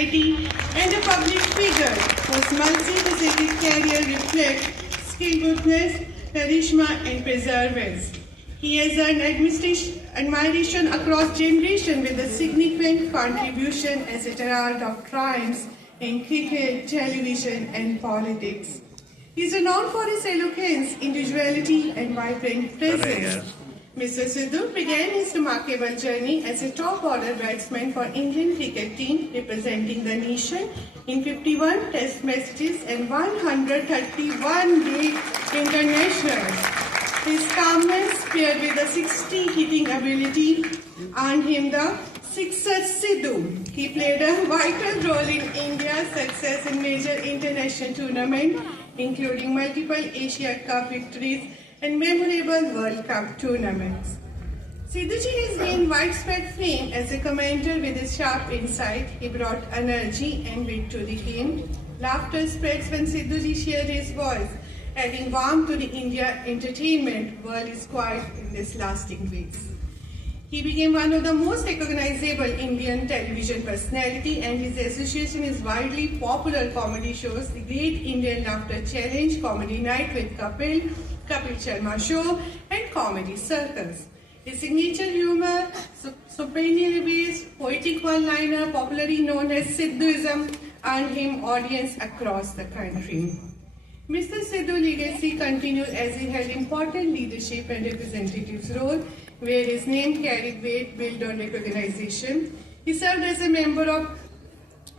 personality and a public figure whose multifaceted career reflects skill, goodness, charisma, and perseverance. He has earned admiration across generations with a significant contribution as a herald of triumphs in cricket, television, and politics. He is renowned for his eloquence, individuality, and vibrant presence. Mr. Sidhu began his remarkable journey as a top-order batsman for Indian cricket team representing the nation in 51 Test matches and 131 Day internationals. His calmness paired with a 60 hitting ability earned him the Sixer Sidhu. He played a vital role in India's success in major international tournaments, including multiple Asia Cup victories and memorable World Cup tournaments. Sidhuji has gained widespread fame as a commentator with his sharp insight. He brought energy and wit to the game. Laughter spreads when Sidhuji shared his voice, adding warmth to the India entertainment world is quiet in this lasting ways. He became one of the most recognizable Indian television personality, and his association is widely popular comedy shows, The Great Indian Laughter Challenge, Comedy Night with Kapil, Kapil Sharma Show, and Comedy Circus. His signature humor, superior-based, poetic one-liner, popularly known as Sidhuism, earned him audience across the country. Mr. Sidhu's legacy continued as he held important leadership and representatives role, where his name carried weight built on recognition. He served as a member of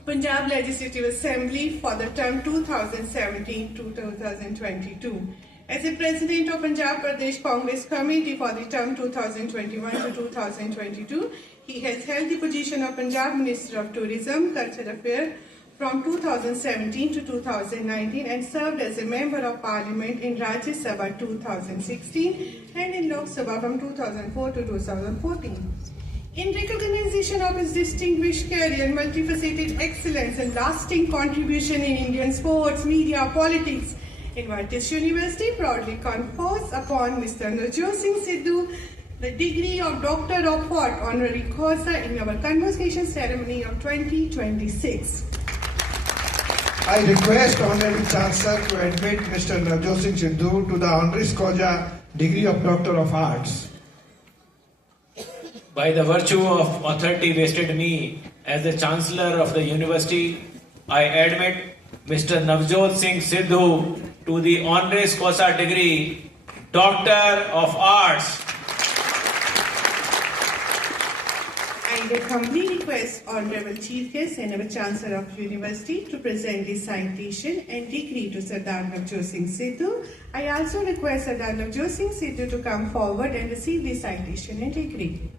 Punjab Legislative Assembly for the term 2017 to 2022. As a president of Punjab Pradesh Congress Committee for the term 2021 to 2022, he has held the position of Punjab Minister of Tourism, Cultural Affairs from 2017 to 2019 and served as a Member of Parliament in Rajya Sabha 2016 and in Lok Sabha from 2004 to 2014. In recognition of his distinguished career, multifaceted excellence and lasting contribution in Indian sports, media, politics, Adventist University proudly confers upon Mr. Navjot Singh Sidhu the degree of Doctor of Art honorary causa in our convocation ceremony of 2026. I request Honorary Chancellor to admit Mr. Navjot Singh Sidhu to the honoris causa degree of Doctor of Arts. By the virtue of authority vested me as the Chancellor of the University, I admit Mr. Navjot Singh Sidhu to the honoris causa degree Doctor of Arts. I humbly request Honorable Chief Guest and our Chancellor of University to present the citation and degree to Sardar Navjot Singh Sidhu. I also request Sardar Navjot Singh Sidhu to come forward and receive the citation and degree.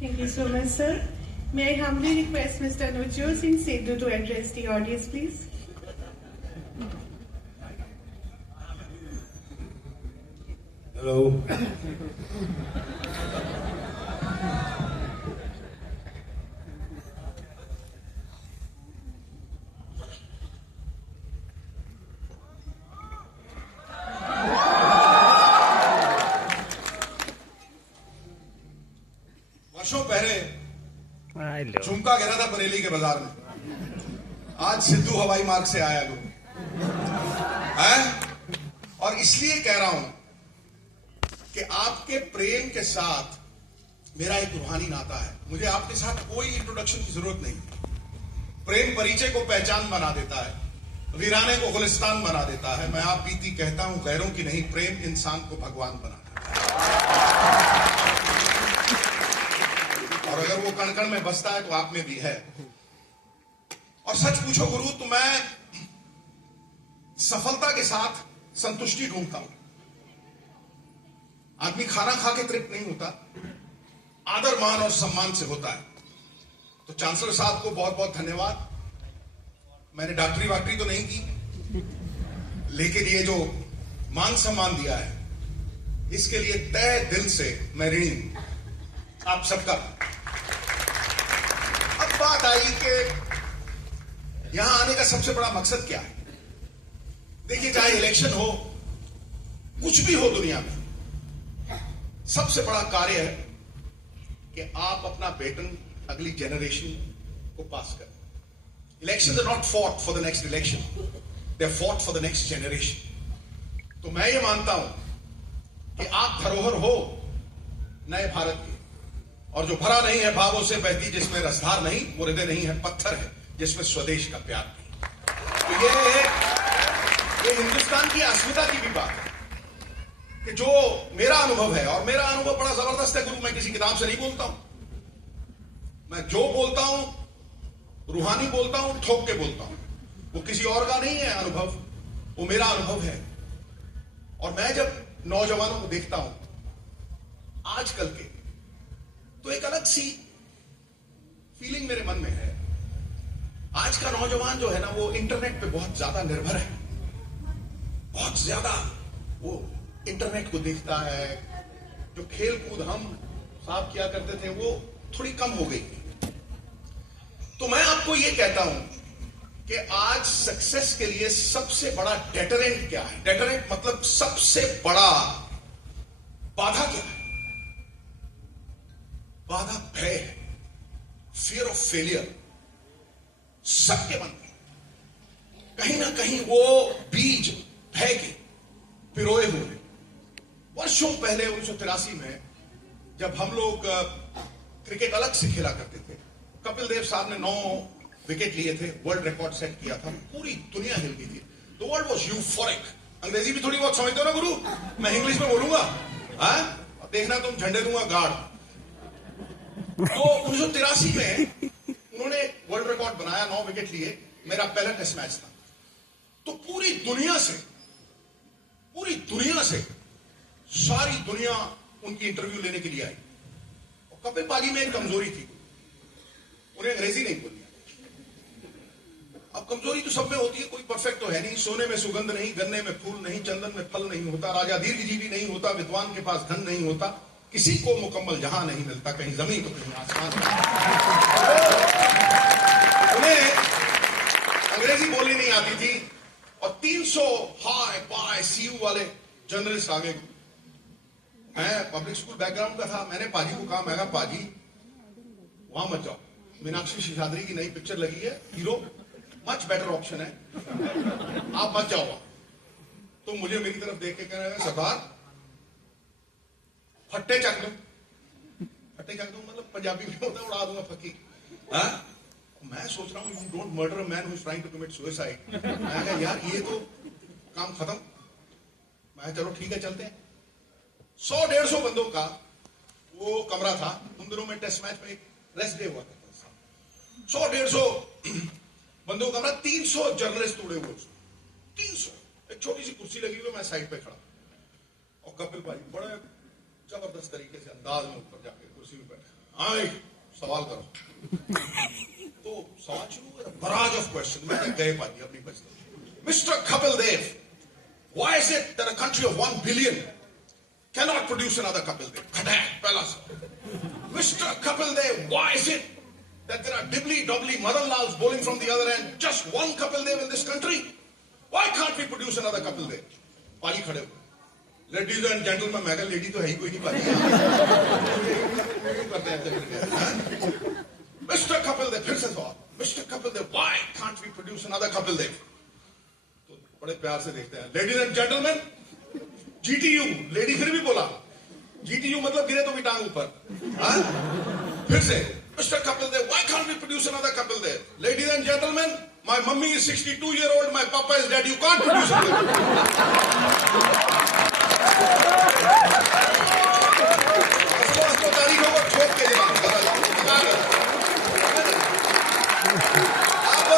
Thank you so much, sir. May I humbly request Mr. Navjot Singh Sidhu to address the audience, please? Hello. वर्षों पहले झुमका गिरा था बरेली के बाजार में। आज सिद्धू हवाई मार्ग से आया लोग है, और इसलिए कह रहा हूं कि आपके प्रेम के साथ मेरा एक रूहानी नाता है। मुझे आपके साथ कोई इंट्रोडक्शन की जरूरत नहीं। प्रेम परिचय को पहचान बना देता है, वीराने को गुलिस्तान बना देता है। मैं आप बीती कहता हूं, गैरों की नहीं। प्रेम इंसान को भगवान बनाता है, और अगर वो कण कण में बसता है तो आप में भी है। और और सच पूछो गुरु तो मैं सफलता के साथ संतुष्टि ढूंढता हूं। आदमी खाना खा के तृप्त नहीं होता, आदर मान और सम्मान से होता है। तो चांसलर साहब को बहुत बहुत धन्यवाद। मैंने डॉक्टरी वाक्टरी तो नहीं की, लेकिन ये जो मान सम्मान दिया है इसके लिए तय दिल से मैं ऋणी हूं आप सबका। अब बात आई कि यहां आने का सबसे बड़ा मकसद क्या है। देखिए, चाहे इलेक्शन हो, कुछ भी हो दुनिया में, सबसे बड़ा कार्य है कि आप अपना बेटन अगली जनरेशन को पास करें। Elections are not fought for the next election. They are fought for the next generation. तो मैं ये मानता हूं कि आप धरोहर हो नए भारत की, और जो भरा नहीं है भावों से बहती जिसमें रसधार नहीं, वो हृदय नहीं है पत्थर है जिसमें स्वदेश का प्यार नहीं। तो ये हिंदुस्तान की अस्मिता की भी बात है कि जो मेरा अनुभव है, और मेरा अनुभव बड़ा जबरदस्त है गुरु, मैं किसी किताब से नहीं बोलता हूं। मैं जो बोलता हूं रूहानी बोलता हूं, ठोक के बोलता हूं। वो किसी और का नहीं है अनुभव, वो मेरा अनुभव है। और मैं जब नौजवानों को देखता हूं आजकल के, तो एक अलग सी फीलिंग मेरे मन में है। आज का नौजवान जो है ना, वो इंटरनेट पे बहुत ज्यादा निर्भर है, बहुत ज्यादा वो इंटरनेट को देखता है। जो खेल कूद हम साहब किया करते थे वो थोड़ी कम हो गई। तो मैं आपको ये कहता हूं कि आज सक्सेस के लिए सबसे बड़ा डेटरेंट क्या है। डेटरेंट मतलब सबसे बड़ा बाधा क्या है। बाधा भय है, फियर ऑफ फेलियर। सबके मन में कहीं ना कहीं वो बीज भय के पिरोए हुए। वर्षों पहले 1983 में जब हम लोग क्रिकेट अलग से खेला करते थे, कपिल देव साहब ने 9 विकेट लिए थे, वर्ल्ड रिकॉर्ड सेट किया था, पूरी दुनिया हिल गई थी। The world was euphoric. अंग्रेजी भी थोड़ी बहुत समझते हो ना गुरु, मैं इंग्लिश में बोलूंगा, हाँ देखना तुम झंडे दूंगा गार्ड। तो 1983 में उन्होंने वर्ल्ड रिकॉर्ड बनाया, 9 विकेट लिए, मेरा पहला टेस्ट मैच था। तो पूरी दुनिया से सारी दुनिया उनकी इंटरव्यू लेने के लिए आई। और कपिल पाजी में एक कमजोरी थी, उन्हें अंग्रेजी नहीं बोलनी। अब कमजोरी तो सब में होती है, कोई परफेक्ट तो है नहीं। सोने में सुगंध नहीं, गन्ने में फूल नहीं, चंदन में फल नहीं होता, राजा दीर्घजीवी नहीं होता, विद्वान के पास धन नहीं होता, किसी को मुकम्मल जहां नहीं मिलता, कहीं जमीन तो कहीं आसमान। उन्हें अंग्रेजी बोलनी नहीं आती थी, और 300 हाय बाय सीयू वाले जर्नलिस्ट आ गए। मैं पब्लिक स्कूल बैकग्राउंड का था, मैंने पाजी को कहा, मैं कहा पाजी वहां मत जाओ, मीनाक्षी शेषाद्री की नई पिक्चर लगी है, हीरो मच बेटर ऑप्शन है, आप मत जाओ। तो मुझे मेरी तरफ देख के कह रहे हैं, सरदार फट्टे चक दो। फट्टे चक दो मतलब पंजाबी में होता है उड़ा दूंगा फकी। मैं सोच रहा हूं you don't murder a man who is trying to commit suicide. मैं कहा यार ये तो काम खत्म। मैं चलो ठीक है चलते हैं। 100-150 बंदों का वो कमरा था। उन दिनों में टेस्ट मैच में एक रेस्ट डे हुआ था। 100-150 बंदों का कमरा, 300 जर्नलिस्ट उड़े हुए। 300, एक छोटी सी कुर्सी लगी हुई, मैं साइड पे खड़ा, और कपिल भाई बड़े जबरदस्त तरीके से अंदाज में ऊपर जाके कुर्सी में बैठे, हाँ सवाल करो। तो सवाल शुरू हुआ, बराज ऑफ क्वेश्चन। मैंने गए पाजी अपनी बचते, mister Kapil Dev, why is it that a country of 1 billion cannot produce another Kapil Dev? पहला सवाल। Mr. Kapil Dev, why is it that there are dibbly-dobbly Madan Lals bowling from the other end, just one Kapil Dev in this country? Why can't we produce another Kapil Dev? पाजी खड़े हो, ladies and gentleman. मैं कहा lady तो है ही कोई नहीं पाजी। मिस्टर कपिल देव, फिर से सवाल, mister Kapil Dev, why can't we produce another Kapil Dev? तो बड़े प्यार से देखते हैं, ladies and gentleman, GTU, lady फिर भी बोला, GTU मतलब गिरे तो भी टांग ऊपर। फिर से, mister Kapil Dev, why can't we produce another Kapil Dev? Ladies and gentlemen, my mummy is 62-year-old, my papa is dead, you can't produce another। तारीखों को ठोक के जवाब अब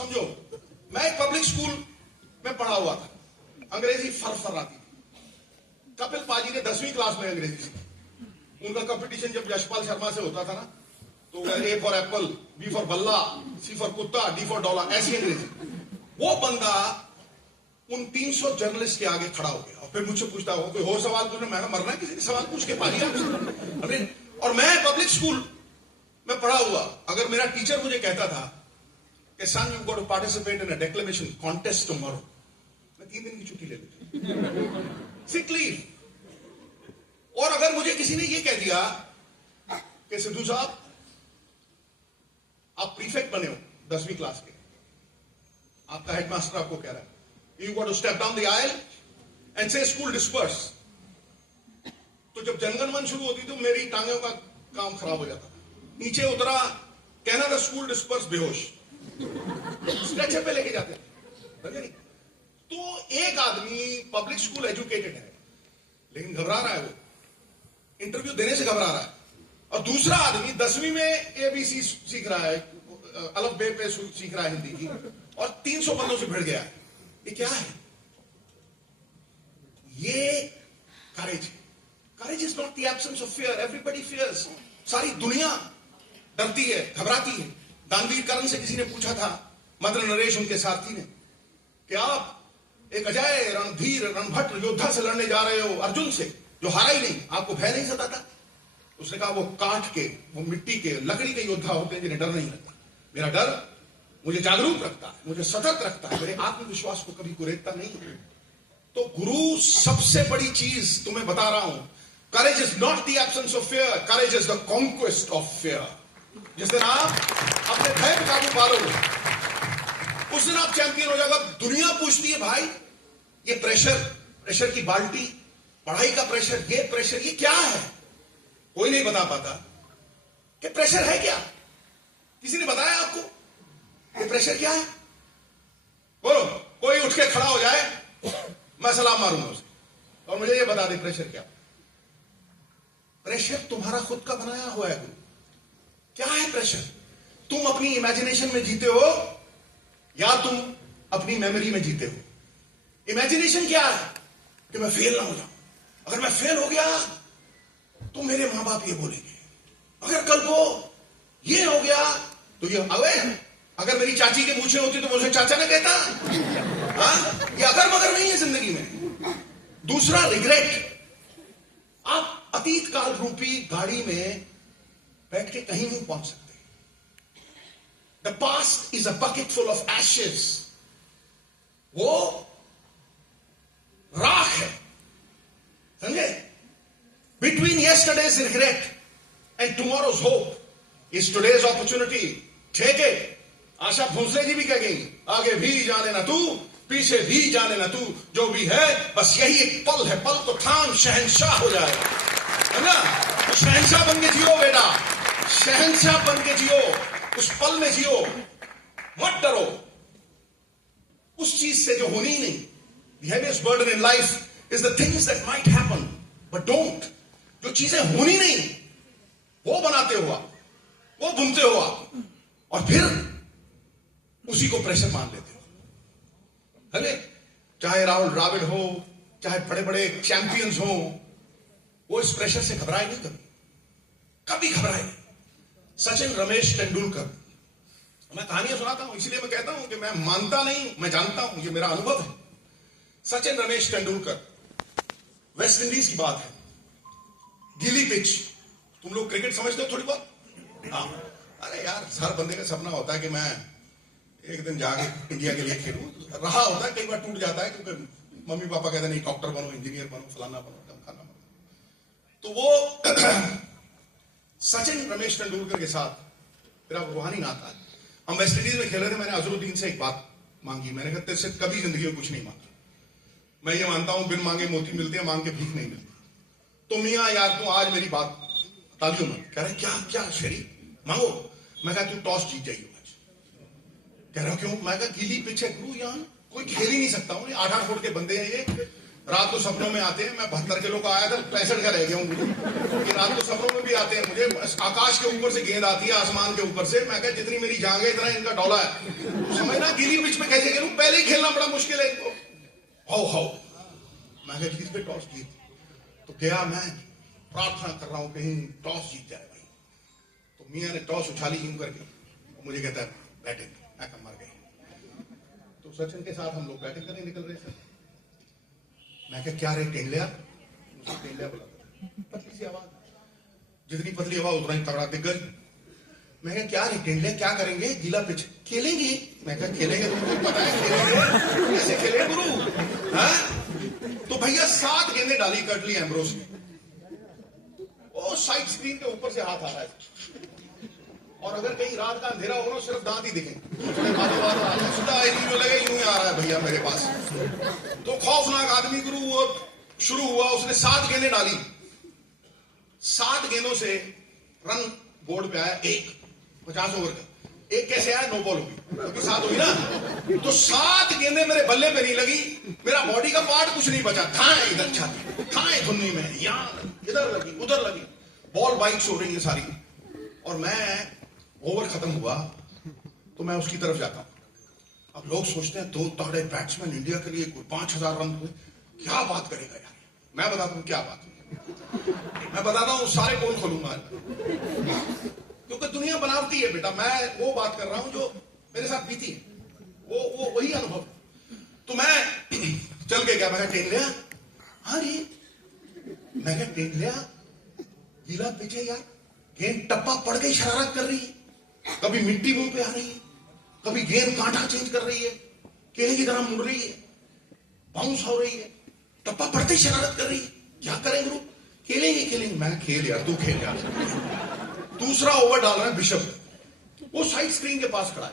समझो, मैं एक पब्लिक स्कूल में पढ़ा हुआ था, अंग्रेजी फर आती थी। कपिल पाजी ने 10वीं क्लास में अंग्रेजी सीखी। उनका कंपटीशन जब यशपाल शर्मा से होता था ना, तो A for apple, B for बल्ला, सी फॉर कुत्ता, डी फॉर डॉला, ऐसी अंग्रेजी। वो बंदा उन 300 जर्नलिस्ट के आगे खड़ा हो गया और फिर मुझसे पूछता हो कोई और सवाल पूछना, मैंने मरना है किसी ने सवाल पूछ के पा लिया। और मैं पब्लिक स्कूल में पढ़ा हुआ, अगर मेरा टीचर मुझे कहता था कि son you got to participate in a declamation contest tomorrow, मैं 3 दिन की छुट्टी ले लेता, सिक लीव। और अगर मुझे किसी ने ये कह दिया कि सिद्धू साहब आप प्रीफेक्ट बने हो 10वीं क्लास के, आपका हेडमास्टर आपको कह रहा है you got to step down the aisle and say school disperse, तो जब जनगण मन शुरू होती तो मेरी टांगों का काम खराब हो जाता। नीचे उतरा, कहना था स्कूल डिस्पर्स, बेहोश, स्ट्रेचर पे लेके जाते थे। तो एक आदमी पब्लिक स्कूल एजुकेटेड है लेकिन घबरा रहा है, वो इंटरव्यू देने से घबरा रहा है, और दूसरा आदमी 10वीं में ABC सीख रहा है, अलफ बे पे सीख रहा है हिंदी की, और 300 पन्नों से भिड़ गया है। ये क्या है? ये courage. Courage is not the absence of fear, everybody fears. सारी दुनिया डरती है, घबराती है। दानवीर कर्ण से किसी ने पूछा था, मद्र नरेश उनके सारथी ने, कि आप एक अजय रणधीर रणभट योद्धा से लड़ने जा रहे हो, अर्जुन से, जो हारा ही नहीं, आपको भय नहीं सताता? उसने कहा वो काठ के, वो मिट्टी के, लकड़ी के योद्धा होते हैं जिन्हें डर नहीं लगता। मेरा डर मुझे जागरूक रखता है, मुझे सतर्क रखता है, मेरे आत्मविश्वास को कभी कुरेदता नहीं है। तो गुरु सबसे बड़ी चीज तुम्हें बता रहा हूं, करेज is not the absence of fear, courage is the conquest of fear. जिस दिन आप अपने भय पे काबू पालोगे उस दिन आप चैंपियन हो जाएगा। दुनिया पूछती है भाई ये प्रेशर की बाल्टी, पढ़ाई का प्रेशर, ये प्रेशर, ये क्या है? कोई नहीं बता पाता कि प्रेशर है क्या। किसी ने बताया आपको ये प्रेशर क्या है? बोलो, कोई उठ के खड़ा हो जाए, मैं सलाम मारूंगा उसे, और मुझे ये बता दे प्रेशर क्या। प्रेशर तुम्हारा खुद का बनाया हुआ है। क्या है प्रेशर? तुम अपनी इमेजिनेशन में जीते हो या तुम अपनी मेमोरी में जीते हो? इमेजिनेशन क्या है? कि मैं फेल ना हो जाऊं। अगर मैं फेल हो गया तो मेरे मां बाप ये बोलेंगे, अगर कल को ये हो गया तो ये, अगर मेरी चाची के मूछें होती तो मुझे चाचा ने कहता। हाँ, ये अगर मगर नहीं है जिंदगी में। दूसरा, रिग्रेट। आप अतीत काल रूपी गाड़ी में बैठ के कहीं नहीं पहुंच सकते। The past is a bucket full of ashes. वो राख है, समझे? Between yesterday's regret and tomorrow's hope is today's opportunity. ठीक है, आशा भोसले जी भी कह गई, आगे भी जाने ना तू, पीछे भी जाने ना तू, जो भी है बस यही एक पल है, पल को थाम शहंशाह हो जाएगा, है ना? तो शहंशाह बन के जियो बेटा, शहंशाह बन के जियो, उस पल में जियो, मत डरो उस चीज से जो होनी ही नहीं। The heaviest burden in life is the things that might happen but don't. जो चीजें होनी नहीं वो बनाते हो आप, वो बुनते हो आप, और फिर उसी को प्रेशर मान लेते हो। है? चाहे राहुल द्रविड़ हो, चाहे बड़े बड़े चैंपियंस हो, वो इस प्रेशर से घबराए नहीं, कभी घबराए नहीं। सचिन, रमेश तेंदुलकर, मैं कहानियां सुनाता हूं इसलिए मैं कहता हूं कि मैं मानता नहीं, मैं जानता हूं, ये मेरा अनुभव है। सचिन, रमेश तेंदुलकर, वेस्ट इंडीज की बात है, गीली पिच। तुम लोग क्रिकेट समझते हो थोड़ी बहुत? हाँ, अरे यार, हर बंदे का सपना होता है कि मैं एक दिन जाके इंडिया के लिए खेलूं। रहा होता है, कई बार टूट जाता है क्योंकि मम्मी पापा कहते नहीं डॉक्टर बनो, इंजीनियर बनो, फलाना बनो, धमकाना बनो। तो वो सचिन, रमेश तेंदुलकर के साथ मेरा रूहानी नाता है। हम वेस्ट इंडीज में खेल रहे थे, मैंने अजरुद्दीन से एक बात मांगी, मैंने कहा तेरे से कभी जिंदगी में कुछ नहीं मांगा। मैं ये मानता हूं बिन मांगे मोती मिलते हैं, मांग के भीख नहीं मिलती। तो मियां यार तू आज मेरी बात तालियों में। कह रहे क्या क्या शेरी मांगो? मैं कहा तू टॉस जीत जाइए आज। कह रहा क्यों? मैं कहा गीली पिच है गुरु, यहां कोई खेल ही नहीं सकता हूं, 8-8 फुट के बंदे हैं ये, रात को सपनों में आते हैं। मैं 72 किलो का आया था, 65 का रह गया हूँ। ये रात को सपनों में भी आते हैं मुझे। आकाश के ऊपर से गेंद आती है, आसमान के ऊपर से। मैं कहा जितनी मेरी जांग है इतना इनका डोला है। तो समझना गीली पिच में कैसे खेलूं, पहले ही खेलना बड़ा मुश्किल है इनको। हाउ मैं कहा जीत पे टॉस जीत। तो गया, मैं प्रार्थना कर रहा हूं कहीं टॉस जीत जाए भाई। तो मियां ने टॉस उछाली यूं करके, मुझे कहता है बैटिंग। मैं कहा मर गई। तो सचिन के साथ हम लोग बैटिंग करने निकल रहे थे। मैं क्या क्या रे टेंडलिया, मुझे टेंडलिया बोला, पतली सी आवाज, जितनी पतली आवाज उतना ही तगड़ा दिग्गज। मैं क्या रे टेंडलिया, क्या करेंगे, गीला पिच खेलेंगे। मैं क्या खेलेंगे, तुमको पता है खेलेंगे कैसे खेले गुरु, हाँ? तो भैया 7 गेंदें डाली कर्टली एम्ब्रोस ने। वो साइड स्क्रीन के ऊपर से हाथ आ रहा है, और अगर कहीं रात का अंधेरा हो ना सिर्फ दांत ही दिखे, सीधा लगे यूं ही आ रहा है भैया मेरे पास। तो खौफनाक आदमी गुरु वो शुरू हुआ। उसने 7 गेंदें डाली। 7 गेंदों से रन बोर्ड पे आया 1, 50 ओवर का। 1 कैसे आया, नो बॉल होगी, क्योंकि 7 हुई ना। तो 7 गेंदें मेरे बल्ले पे नहीं लगी। मेरा बॉडी का पार्ट कुछ नहीं बचा। थाए इधर छाती, थाए धुन्नी में, यहां इधर लगी, उधर लगी, बॉल बाइक्स हो रही है सारी। और मैं ओवर खत्म हुआ तो मैं उसकी तरफ जाता हूं। अब लोग सोचते हैं 2 तगड़े बैट्समैन इंडिया के लिए 5000 रन हुए, क्या बात करेगा यार। मैं बताता हूं क्या बात, मैं बताता हूं, सारे पोल खोलूंगा, क्योंकि दुनिया बनावटी है बेटा। मैं वो बात कर रहा हूं जो मेरे साथ बीती है, वो वही अनुभव। तो मैं चल के गया, मैं टेन लिया, हाँ रे, मैं टेन लिया, गीला पिच है यार, गेंद टप्पा पड़ गई, शरारत कर रही है, कभी मिट्टी मुंह पे आ रही है, कभी गेंद कांटा चेंज कर रही है, केले की तरह मुड़ रही है, बाउंस हो रही है, टप्पा पड़ते ही शरारत कर रही है। क्या करें गुरु, खेलेंगे। मैं खेल यार, तू खेल यार। दूसरा ओवर डाल रहा है बिशप, वो साइड स्क्रीन के पास खड़ा है।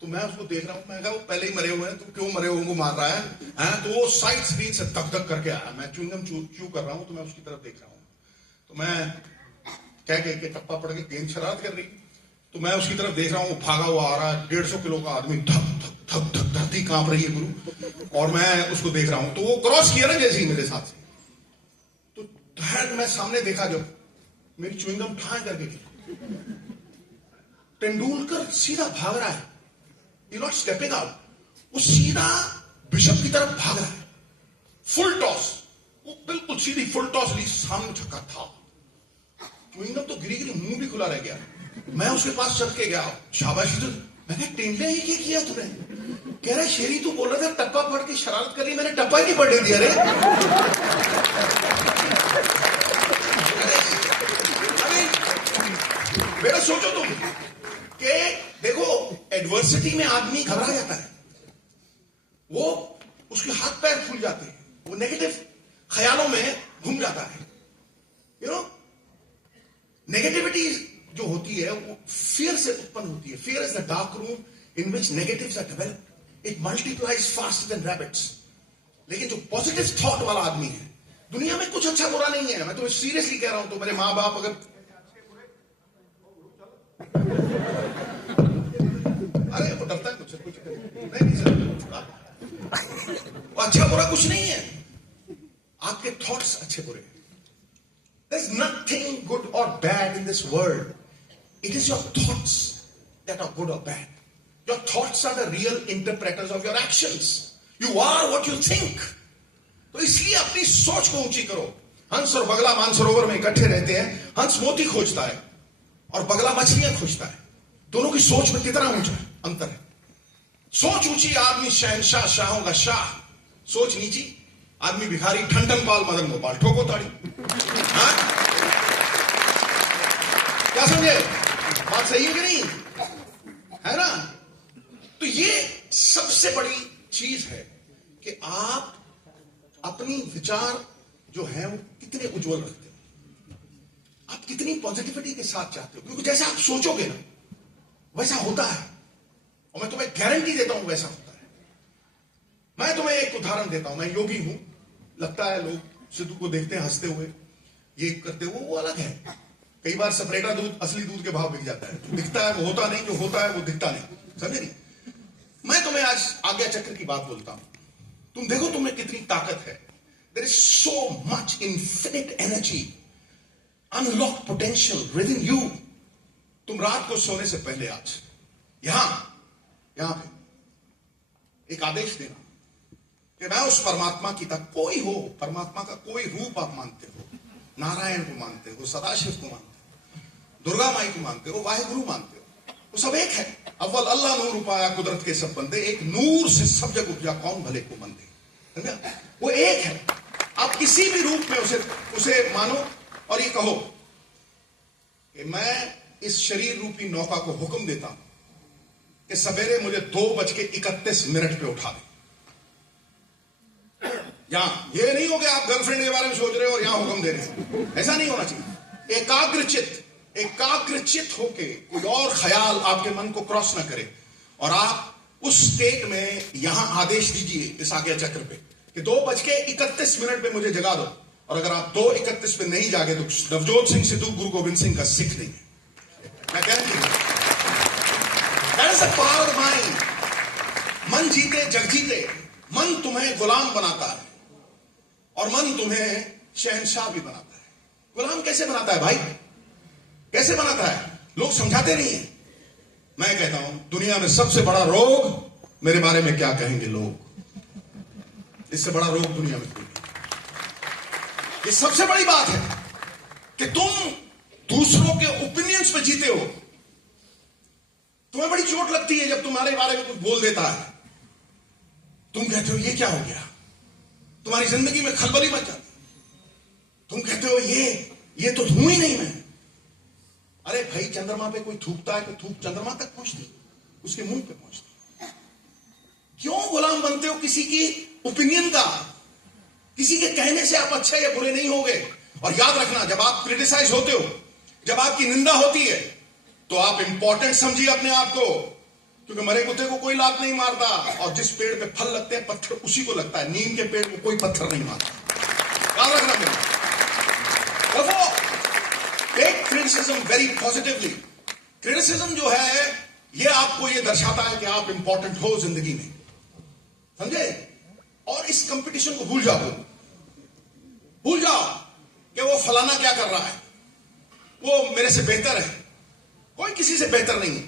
तो मैं उसको देख रहा हूं, मैं कहा वो पहले ही मरे हुए हैं, तू क्यों मरे हुए को मार रहा है? तो वो साइड स्क्रीन से धक धक करके आया। मैं च्युइंगम च्यू कर रहा हूं, तो मैं उसकी तरफ देख रहा हूं। तो मैं कह के टप्पा पड़ के गेंद शरारत कर रही। तो मैं उसकी तरफ देख रहा हूं, भागा हुआ आ रहा है, 150 किलो का आदमी, धक धक धक धक, धरती कांप रही है गुरु। और मैं उसको देख रहा हूं, तो वो क्रॉस किया ना जैसे ही मेरे साथ से, तो धैर्य मैं सामने देखा, जब मेरी च्युइंगम ठाए करके गिरी। तेंदुलकर सीधा भाग रहा है, यू नॉट स्टेपिंग आउट, वो सीधा बिशप की तरफ भाग रहा है। फुल टॉस, वो बिल्कुल सीधी फुल टॉस ली, सामने झका था। च्युइंगम तो गिरी, मुंह भी खुला रह गया। मैं उसके पास चल के गया, शाबाशी। तो मैंने टेंडले ही क्या किया तूने? कह रहा शेरी, तू बोल रहा था टप्पा पड़ के शरारत कर रही, मैंने टप्पा ही नहीं पड़ने दिया रे। बेटा सोचो तुम कि देखो, एडवर्सिटी में आदमी घबरा जाता है, वो उसके हाथ पैर फूल जाते हैं, वो नेगेटिव ख्यालों में घूम जाता है। यू नो, नेगेटिविटी जो होती है वो फियर से उत्पन्न होती है। Fear is the dark room in which negatives are developed. It multiplies faster than rabbits. लेकिन जो पॉजिटिव थॉट वाला आदमी है, दुनिया में कुछ अच्छा बुरा नहीं है। मैं तुम्हें सीरियसली कह रहा हूं। तो मेरे माँ बाप अगर, अरे वो डरता है मुझसे, कुछ नहीं सर, अच्छा बुरा कुछ नहीं है, आपके थॉट्स अच्छे बुरे। There's nothing good or bad in this world. It is your thoughts that are good or bad. Your thoughts are the real interpreters of your actions. You are what you think. तो इसलिए अपनी सोच को ऊंची करो। हंस और बगला मानसरोवर में इकट्ठे रहते हैं। हंस मोती खोजता है और बगला मछलियां खोजता है। दोनों की सोच में कितना ऊंचा अंतर है। सोच ऊंची आदमी शहनशाह, शाहों का शाह। सोच नीची आदमी भिखारी, ठंडन पाल मदन गोपाल, ठोको ताड़ी। हाँ? क्या समझे? बात सही है कि नहीं है ना? तो ये सबसे बड़ी चीज है कि आप अपनी विचार जो है वो कितने उज्जवल रखते हो, आप कितनी पॉजिटिविटी के साथ चाहते हो। क्योंकि जैसे आप सोचोगे ना वैसा होता है, और मैं तुम्हें गारंटी देता हूं वैसा होता है। मैं तुम्हें एक उदाहरण देता हूं। मैं योगी हूं, लगता है लोग सिद्धू को देखते हैं हंसते हुए, ये करते हुए, वो अलग है। कई बार सेपरेटा दूध असली दूध के भाव बिक जाता है। जो दिखता है वो होता नहीं, जो होता है वो दिखता नहीं। समझे नहीं? मैं तुम्हें आज आज्ञा चक्र की बात बोलता हूं। तुम देखो तुम्हें कितनी ताकत है। There is so much infinite energy, unlocked potential within you. तुम रात को सोने से पहले आज यहां पे एक आदेश देना कि मैं उस परमात्मा की तक कोई हो, परमात्मा का कोई रूप आप मानते हो, नारायण को मानते हो, सदाशिव को मानते हो, दुर्गा माई को मानते हो, वाहिगुरु मानते हो, वो सब एक है। अव्वल अल्लाह नूर उपाया कुदरत के सब बंदे, एक नूर से सब जग उपजा कौन भले को बंदे। समझा? वो एक है। आप किसी भी रूप में उसे मानो और ये कहो कि मैं इस शरीर रूपी नौका को हुक्म देता हूं कि सवेरे मुझे 2:31 पे उठा दे। यहां ये नहीं हो गया आप गर्लफ्रेंड के बारे में सोच रहे हो और यहां हुक्म दे रहे हो, ऐसा नहीं होना चाहिए। एकाग्रचित होके कोई और ख्याल आपके मन को क्रॉस ना करे और आप उस स्टेट में यहां आदेश दीजिए इस आज्ञा चक्र पे कि 2:31 पे मुझे जगा दो। और अगर आप 2:31 पे नहीं जागे तो नवजोत सिंह सिद्धू गुरु गोविंद सिंह का सिख नहीं है। मैं गारंटी दूं, that is the power of mind. मन जीते जग जीते। मन तुम्हें गुलाम बनाता है और मन तुम्हें शहंशाह भी बनाता है। गुलाम कैसे बनाता है भाई? कैसे बनाता है? लोग समझाते नहीं है। मैं कहता हूं दुनिया में सबसे बड़ा रोग, मेरे बारे में क्या कहेंगे लोग, इससे बड़ा रोग दुनिया में कोई नहीं। ये सबसे बड़ी बात है कि तुम दूसरों के ओपिनियंस पे जीते हो। तुम्हें बड़ी चोट लगती है जब तुम्हारे बारे में कुछ बोल देता है। तुम कहते हो ये क्या हो गया, तुम्हारी जिंदगी में खलबली मच जाती। तुम कहते हो ये तो हूं ही नहीं मैं। अरे भाई, चंद्रमा पे कोई थूकता है तो थूक चंद्रमा तक पहुंचती, उसके मुंह पे पहुंचती। क्यों गुलाम बनते हो किसी की ओपिनियन का? किसी के कहने से आप अच्छे या बुरे नहीं होगे। और याद रखना, जब आप क्रिटिसाइज होते हो, जब आपकी निंदा होती है, तो आप इंपॉर्टेंट समझिए अपने आप को, क्योंकि मरे कुत्ते को कोई लात नहीं मारता और जिस पेड़ पे फल लगते हैं पत्थर उसी को लगता है। नीम के पेड़ को कोई पत्थर नहीं मारता। याद रखना मेरा। Take criticism very positively. Criticism जो है ये आपको ये दर्शाता है कि आप इंपॉर्टेंट हो जिंदगी में, समझे? और इस कंपटीशन को भूल जाओ कि वो फलाना क्या कर रहा है, वो मेरे से बेहतर है। कोई किसी से बेहतर नहीं है।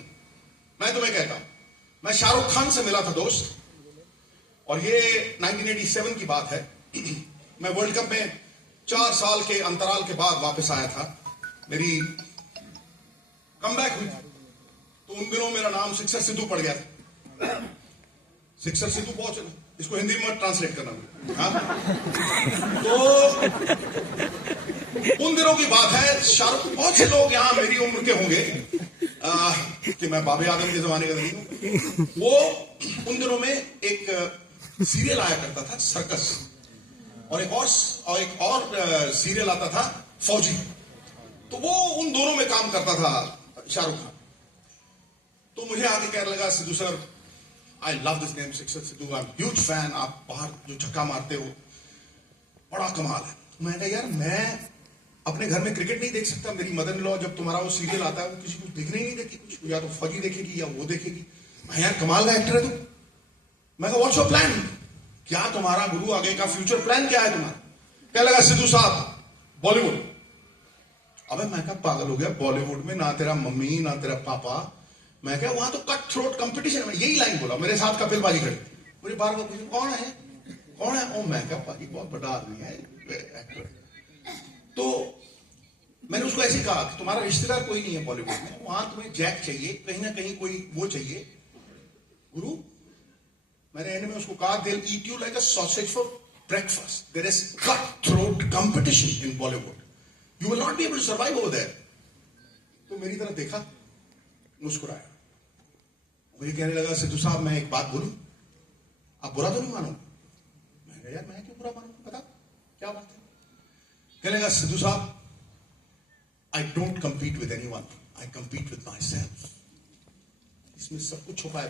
मैं तुम्हें कहता हूं, मैं शाहरुख खान से मिला था दोस्त, और ये 1987 की बात है। मैं वर्ल्ड कप में 4 साल के अंतराल के बाद वापस आया था। मेरी कमबैक हुई, तो उन दिनों मेरा नाम सिक्सर सिद्धू पड़ गया था। सिक्सर सिद्धू पहुंच, इसको हिंदी में ट्रांसलेट करना। हाँ? तो उन दिनों की बात है। शाहरुख, बहुत से लोग यहां मेरी उम्र के होंगे कि मैं बाबे आदम के जमाने का नहीं हूं। वो उन दिनों में एक सीरियल आया करता था सर्कस, और एक और सीरियल आता था फौजी। तो वो उन दोनों में काम करता था शाहरुख खान। तो मुझे आगे कहने लगा, Sidhu sir, I love this name sixer Sidhu, I am huge fan, आप बाहर जो छक्का मारते हो बड़ा कमाल है। मैं कहा यार, मैं अपने घर में क्रिकेट नहीं देख सकता। मेरी मदर इन लॉ जब तुम्हारा वो सीरियल आता है वो किसी को देखने ही नहीं देती, कुछ या तो फौजी देखेगी या वो देखेगी। मैं यार कमाल का एक्टर है तू। मैं कहा व्हाट्स योर प्लान, क्या तुम्हारा गुरु आगे का फ्यूचर प्लान क्या है तुम्हारा? क्या लगा सिद्धू साहब बॉलीवुड। अबे मैं क्या पागल हो गया, बॉलीवुड में ना तेरा मम्मी ना तेरा पापा। मैं क्या, वहां तो कट थ्रोट कंपटीशन में यही लाइन बोला। मेरे साथ कपिल बाजी खड़े, मुझे बार बार पूछे कौन है। ओ मैं क्या, पाजी बहुत बड़ा आदमी है एक्टर। तो मैंने उसको ऐसे कहा कि तुम्हारा रिश्तेदार कोई नहीं है बॉलीवुड में, वहां तुम्हें जैक चाहिए, कहीं ना कहीं कोई वो चाहिए गुरु। मैंने एंड में उसको कहा, they'll eat you like a sausage for breakfast. There is cutthroat competition in Bollywood. You will not be able to survive over there. तो मेरी तरफ देखा, मुस्कुराया, मुझे कहने लगा, सिद्धू साहब मैं एक बात बोलूं, आप बुरा तो नहीं मानो? मैंने यार मैं क्यों बुरा मानूं, बता क्या बात है? कहने लगा, सिद्धू साहब, I don't compete with anyone. I compete with myself. इसमें सब कुछ छुपा है,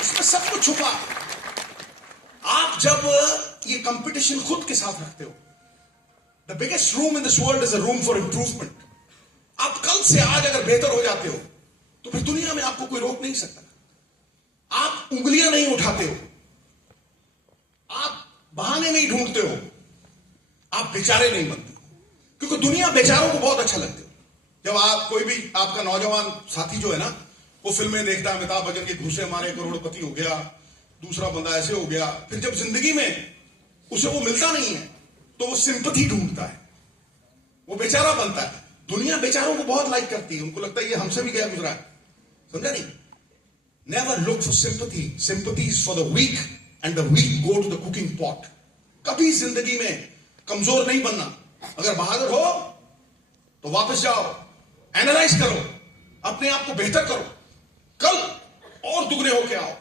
इसमें सब कुछ छुपा। आप जब ये कंपटीशन खुद के साथ रखते हो, the biggest room in this world is a room for improvement. आप कल से आज अगर बेहतर हो जाते हो तो फिर दुनिया में आपको कोई रोक नहीं सकता। आप उंगलियां नहीं उठाते हो, आप बहाने नहीं ढूंढते हो, आप बेचारे नहीं बनते हो, क्योंकि दुनिया बेचारों को बहुत अच्छा लगती है। जब आप कोई भी आपका नौजवान साथी जो है ना, वो फिल्में देखता है, अमिताभ बच्चन के घूसे मारे करोड़पति हो गया, दूसरा बंदा ऐसे हो गया, फिर जब जिंदगी में उसे वो मिलता नहीं है तो वो सिंपैथी ढूंढता है, वो बेचारा बनता है। दुनिया बेचारों को बहुत लाइक करती है, उनको लगता है ये हमसे भी गया गुजरा है, समझा नहीं? Never look for sympathy, sympathy is for the weak and the weak go to the cooking pot. कभी जिंदगी में कमजोर नहीं बनना। अगर बहादुर हो तो वापस जाओ, एनालाइज करो, अपने आप को बेहतर करो, कल और दुगने होके आओ,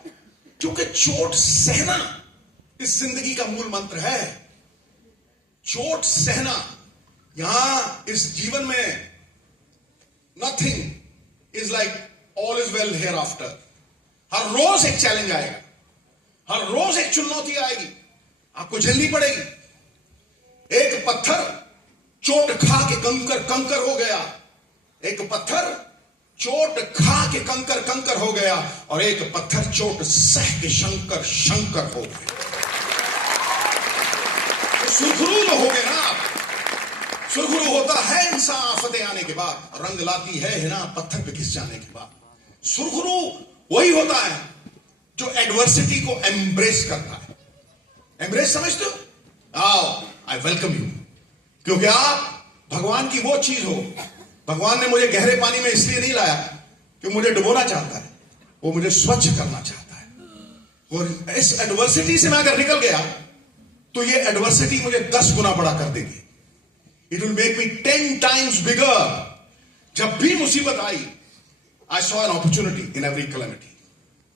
क्योंकि चोट सहना इस जिंदगी का मूल मंत्र है। चोट सहना, यहां इस जीवन में nothing is like all is well hereafter. हर रोज एक चैलेंज आएगा, हर रोज एक चुनौती आएगी, आपको झेलनी पड़ेगी। एक पत्थर चोट खा के कंकर कंकर हो गया, एक पत्थर चोट खा के कंकर कंकर हो गया, और एक पत्थर चोट सह के शंकर शंकर हो गया। तो सुरखरू तो हो गए ना आप। सुरखरू होता है इंसान आफतें आने के बाद, रंग लाती है हिना पत्थर पे घिस जाने के बाद। सुरखरू वही होता है जो एडवर्सिटी को एम्ब्रेस करता है। एम्ब्रेस समझते हो? आओ, आई वेलकम यू, क्योंकि आप भगवान की वो चीज हो। भगवान ने मुझे गहरे पानी में इसलिए नहीं लाया कि मुझे डुबोना चाहता है, वो मुझे स्वच्छ करना चाहता है। और इस एडवर्सिटी से मैं अगर निकल गया तो ये एडवर्सिटी मुझे 10 गुना बड़ा कर देगी। It will make me 10 times bigger. जब भी मुसीबत आई, I saw an opportunity in every calamity.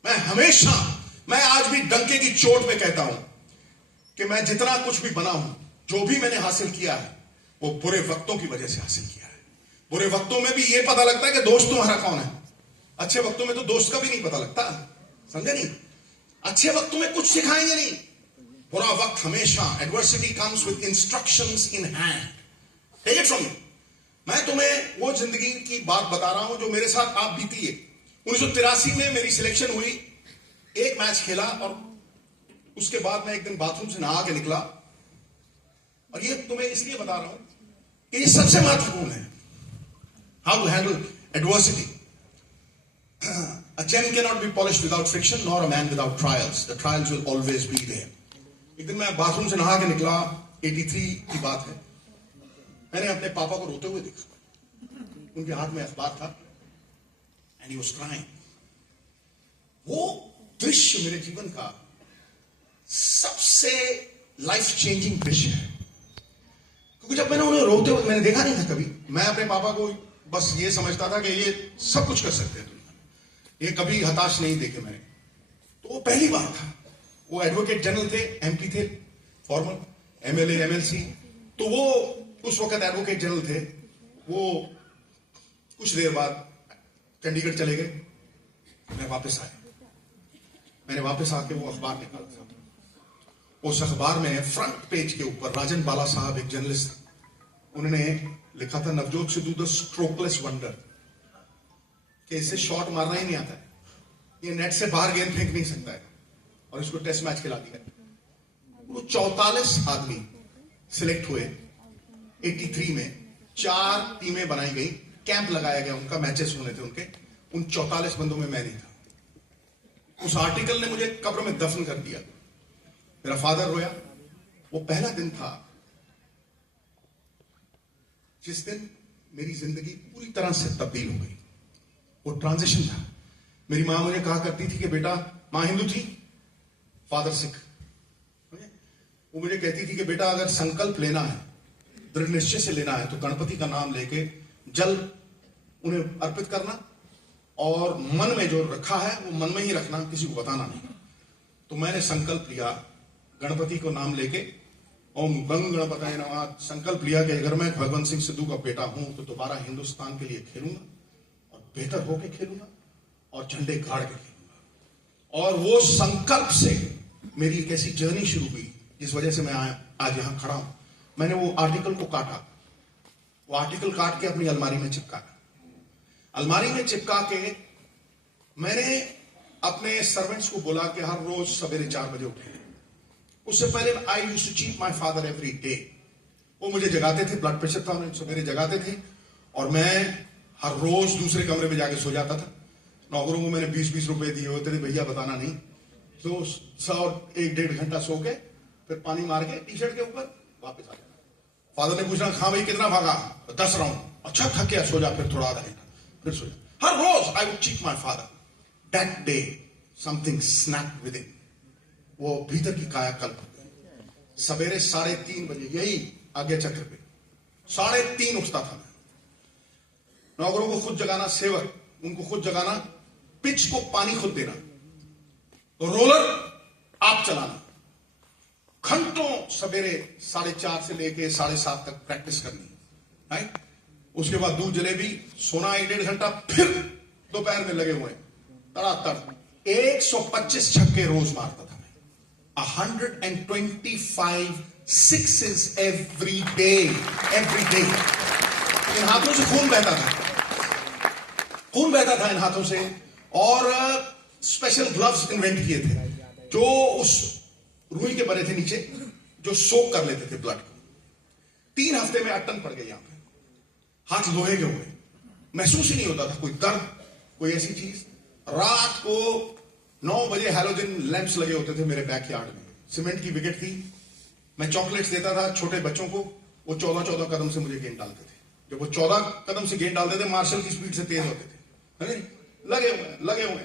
मैं आज भी डंके की चोट में कहता हूं कि मैं जितना कुछ भी बना हूं, जो भी मैंने हासिल किया है, वो बुरे वक्तों की वजह से हासिल किया है। बुरे वक्तों में भी ये पता लगता है कि दोस्त तुम्हारा कौन है। अच्छे वक्तों में तो दोस्त का भी नहीं पता लगता, समझे नहीं? अच्छे वक्तों में कुछ सिखाएंगे नहीं, बुरा वक्त हमेशा, adversity comes with instructions in hand, take it from me. मैं तुम्हें वो जिंदगी की बात बता रहा हूं जो मेरे साथ आप बीती है। 1983 में मेरी सिलेक्शन हुई, एक मैच खेला, और उसके बाद मैं एक दिन बाथरूम से नहा के निकला। और ये तुम्हें इसलिए बता रहा हूं कि ये सबसे महत्वपूर्ण है, how to handle adversity. A gem cannot be polished without friction, nor a man without trials. The trials will always be there. एक दिन मैं बाथरूम से नहा के निकला, 83 की बात है। मैंने अपने पापा को रोते हुए देखा, उनके हाथ में अखबार था, and he was crying. वो दृश्य मेरे जीवन का सबसे लाइफ चेंजिंग दृश्य है, क्योंकि जब मैंने उन्हें रोते हुए मैंने देखा नहीं था कभी। मैं अपने पापा को बस ये समझता था कि ये सब कुछ कर सकते हैं, ये कभी हताश नहीं देखे मैंने। तो वो पहली बार था। वो एडवोकेट जनरल थे, एमपी थे, फॉर्मल एमएलए एमएलसी। तो वो उस वक्त एडवोकेट जनरल थे। वो कुछ देर बाद चंडीगढ़ चले गए, मैं वापस आया। मैंने वापस आके वो अखबार निकाला था। उस अखबार में फ्रंट पेज के ऊपर राजन बाला साहब, एक जर्नलिस्ट, उन्होंने लिखा था Navjot Sidhu the strokeless wonder, कि इसे शॉट मारना ही नहीं आता है, ये नेट से बाहर गेंद फेंक नहीं सकता है, और इसको टेस्ट मैच खिला दिया। वो 44 आदमी सिलेक्ट हुए 83 में, 4 टीमें बनाई गई, कैंप लगाया गया, उनका मैचेस होने थे उनके। उन 44 बंदों में मैं नहीं था। उस आर्टिकल ने मुझे कब्र में दफन कर दिया। मेरा फादर रोया। वो पहला दिन था जिस दिन मेरी जिंदगी पूरी तरह से तब्दील हो गई। वो ट्रांजिशन था। मेरी मां मुझे कहा करती थी कि बेटा, मां हिंदू थी, फादर सिख, वो मुझे कहती थी कि बेटा अगर संकल्प लेना है, दृढ़ निश्चय से लेना है, तो गणपति का नाम लेके जल उन्हें अर्पित करना, और मन में जो रखा है वो मन में ही रखना, किसी को बताना नहीं। तो मैंने संकल्प लिया, गणपति को नाम लेके ओम गंग गणपताय नमः, संकल्प लिया कि अगर मैं भगवंत सिंह सिद्धू का बेटा हूं तो दोबारा हिंदुस्तान के लिए खेलूंगा, और बेहतर होके खेलूंगा, और झंडे गाड़ के खेलूंगा। और वो संकल्प से मेरी एक ऐसी जर्नी शुरू हुई जिस वजह से मैं आज यहां खड़ा हूं। मैंने वो आर्टिकल को काटा, वो आर्टिकल काट के अपनी अलमारी में चिपका। अलमारी में चिपका के मैंने अपने सर्वेंट्स को बोला कि हर रोज सवेरे 4 बजे उठे, उससे पहले I used to cheat my father every day. वो मुझे जगाते थे, ब्लड प्रेशर था, उन्हें सवेरे जगाते थे और मैं हर रोज दूसरे कमरे में जाके सो जाता था। नौकरों को मैंने 20-20 रुपए दिए होते थे, भैया बताना नहीं। तो 100-1-1.5 घंटा सो के फिर पानी मार के टी शर्ट के ऊपर वापस आ जाना। फादर ने पूछना, हाँ भाई कितना भागा? 10 राउंड। अच्छा थक गया, सो जा फिर थोड़ा आधा घंटा, फिर सो जा। हर रोज I would cheat my father. That day something snapped within. वो भीतर की कायाकल्प। सवेरे 3:30 बजे यही आज्ञा चक्र पे 3:30 उठता था मैं। नौकरों को खुद जगाना, सेवक उनको खुद जगाना, पिच को पानी खुद देना, रोलर आप चलाना, घंटों सवेरे 4:30 से लेके 7:30 तक प्रैक्टिस करनी, राइट। उसके बाद दूध जलेबी, सोना 1-1.5 घंटा, फिर दोपहर में लगे हुए तड़ातड़ 125 छक्के रोज मारता था मैं। 125 sixes every day, every day। इन हाथों से खून बहता था इन हाथों से। और स्पेशल ग्लव्स इन्वेंट किए थे जो उस रुई के बने थे नीचे, जो सोक कर लेते थे ब्लड को। 3 हफ्ते में अट्टन पड़ गए यहां पे, हाथ लोहे के हुए, महसूस ही नहीं होता था कोई दर्द, कोई ऐसी चीज। रात को 9 बजे हैलोजन लैंप्स लगे होते थे मेरे बैकयार्ड में, सीमेंट की विकेट थी। मैं चॉकलेट्स देता था छोटे बच्चों को, वो 14-14 कदम से मुझे गेंद डालते थे। जब वो 14 कदम से गेंद डालते थे, मार्शल की स्पीड से तेज होते थे। लगे हुए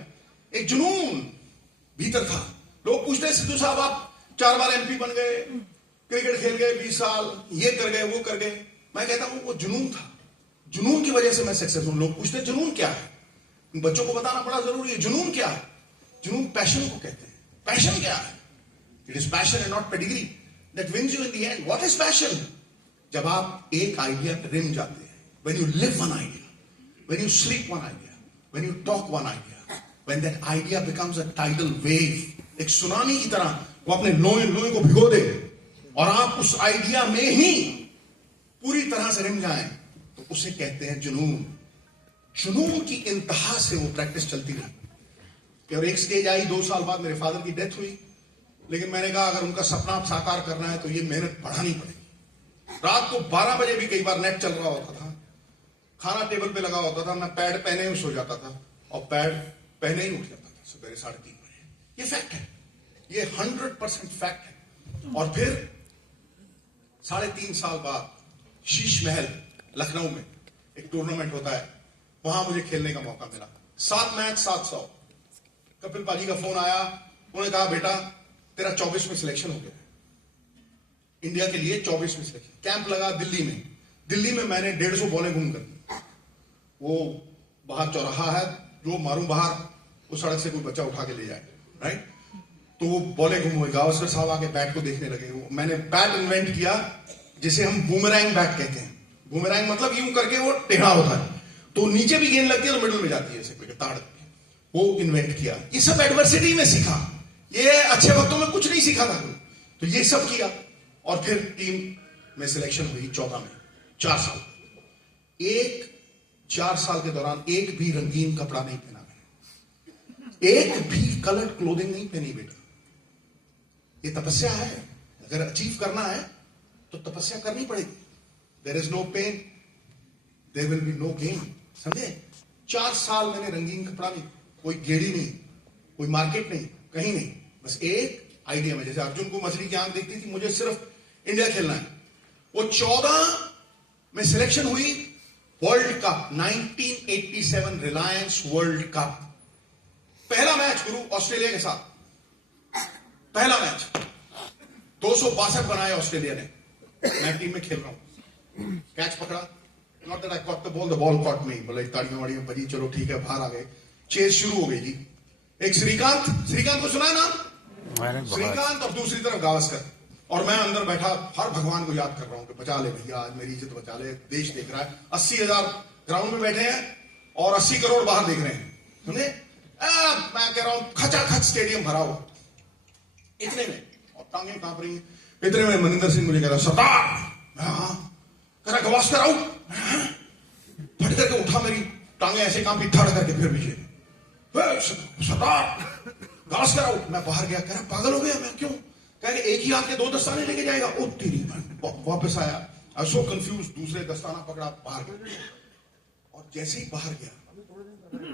एक जुनून भीतर था। लोग पूछते, सिद्धू साहब आप 4 बार MP बन गए, क्रिकेट खेल गए 20 साल, ये कर गए वो कर गए। मैं कहता हूं वो जुनून था, जुनून की वजह से मैं सक्सेसफुल। लोग पूछते जुनून क्या है, बच्चों को बताना बड़ा जरूरी है। जुनून क्या है? जुनून पैशन को कहते हैं। पैशन क्या है? It is passion and not pedigree that wins you in the end. What is passion? जब आप एक आइडिया पे रिम जाते हैं, when you live one idea, when you sleep one idea, when you talk one idea, when that idea becomes a tidal wave, एक tsunami की तरह वो अपने लोहे को भिगो दे और आप उस आइडिया में ही पूरी तरह से रिम जाएं, तो उसे कहते हैं जुनून। जुनून की इंतहा से वो प्रैक्टिस चलती रही। और एक स्टेज आई, 2 साल बाद मेरे फादर की डेथ हुई। लेकिन मैंने कहा अगर उनका सपना साकार करना है तो ये मेहनत बढ़ानी पड़ेगी। रात को 12 बजे भी कई बार नेट चल रहा होता था, खाना टेबल पे लगा होता था, मैं पैड पहने हुए सो जाता था और पैड पहने ही उठ जाता था सवेरे 3:30 बजे। ये फैक्ट है, ये 100% फैक्ट है। और फिर 3.5 साल बाद शीश महल लखनऊ में एक टूर्नामेंट होता है, वहां मुझे खेलने का मौका मिला। 7 मैच 700। कपिल पाजी का फोन आया, उन्होंने कहा बेटा तेरा 24 में सिलेक्शन हो गया, इंडिया के लिए 24 में सिलेक्शन। कैंप लगा दिल्ली में। दिल्ली में मैंने 150 बॉलें घूम कर, वो बाहर चौराहा है, जो मारूं बाहर उस सड़क से कोई बच्चा उठा के ले जाए, राइट। तो वो बॉलें घूम हुए। गावस्कर साहब आके बैट को देखने लगे। मैंने बैट इन्वेंट किया जिसे हम बूमरैंग बैट कहते हैं। बूमरैंग मतलब यूं करके वो टेढ़ा होता है, तो नीचे भी गेंद लगती है तो मिडिल में जाती है, ऐसे करके ताड़। वो इन्वेंट किया। ये सब एडवर्सिटी में सीखा, ये अच्छे वक्तों में कुछ नहीं सीखा था। तो ये सब किया और फिर टीम में सिलेक्शन हुई 14 में। 4 साल, 4 साल के दौरान एक भी रंगीन कपड़ा नहीं पहना मैंने, एक भी कलर्ड क्लोथिंग नहीं पहनी बेटा। ये तपस्या है। अगर अचीव करना है तो तपस्या करनी पड़ेगी। There is no pain, there will be no gain. समझे? 4 साल मैंने रंगीन कपड़ा नहीं, कोई गेड़ी नहीं, कोई मार्केट नहीं, कहीं नहीं, बस एक आइडिया में। जैसे अर्जुन को मछली की आंख देखती थी, मुझे सिर्फ इंडिया खेलना है। वो 14 में सिलेक्शन हुई। World cup 1987 Reliance world cup, पहला मैच गुरु ऑस्ट्रेलिया के साथ, पहला मैच 262 बनाए ऑस्ट्रेलिया ने। मैं टीम में खेल रहा हूं, कैच पकड़ा, not that I caught the ball caught me, बोले ताड़ियों वाड़ियों बजी, चलो ठीक है बाहर आ गए। चेस शुरू हो गई जी। एक श्रीकांत को सुना है नाम? श्रीकांत और दूसरी तरफ गावस्कर, और मैं अंदर बैठा हर भगवान को याद कर रहा हूं कि बचा ले भैया, आज मेरी इज्जत बचा ले, देश देख रहा है। 80,000 ग्राउंड में बैठे हैं और 80 करोड़ बाहर देख रहे हैं, समझे? मैं कह रहा हूं खचाखच स्टेडियम भरा हुआ। इतने में, और टांगे कांप रही हैं, इतने में मनिंदर सिंह मुझे कह रहा सरदार, कह रहा गावस्कर आउट। फट करके उठा, मेरी टांगे ऐसे कांपी, थड़ करके फिर पीछे, सरदार गावस्कर आउट। मैं बाहर गया, कह रहा पागल हो गया मैं, क्यों? कहे एक ही हाथ के 2 दस्ताने लेके जाएगा। ओ तेरी वापस आया, आई सो कंफ्यूज, दूसरे दस्ताना पकड़ा, बाहर गया। और जैसे ही बाहर गया,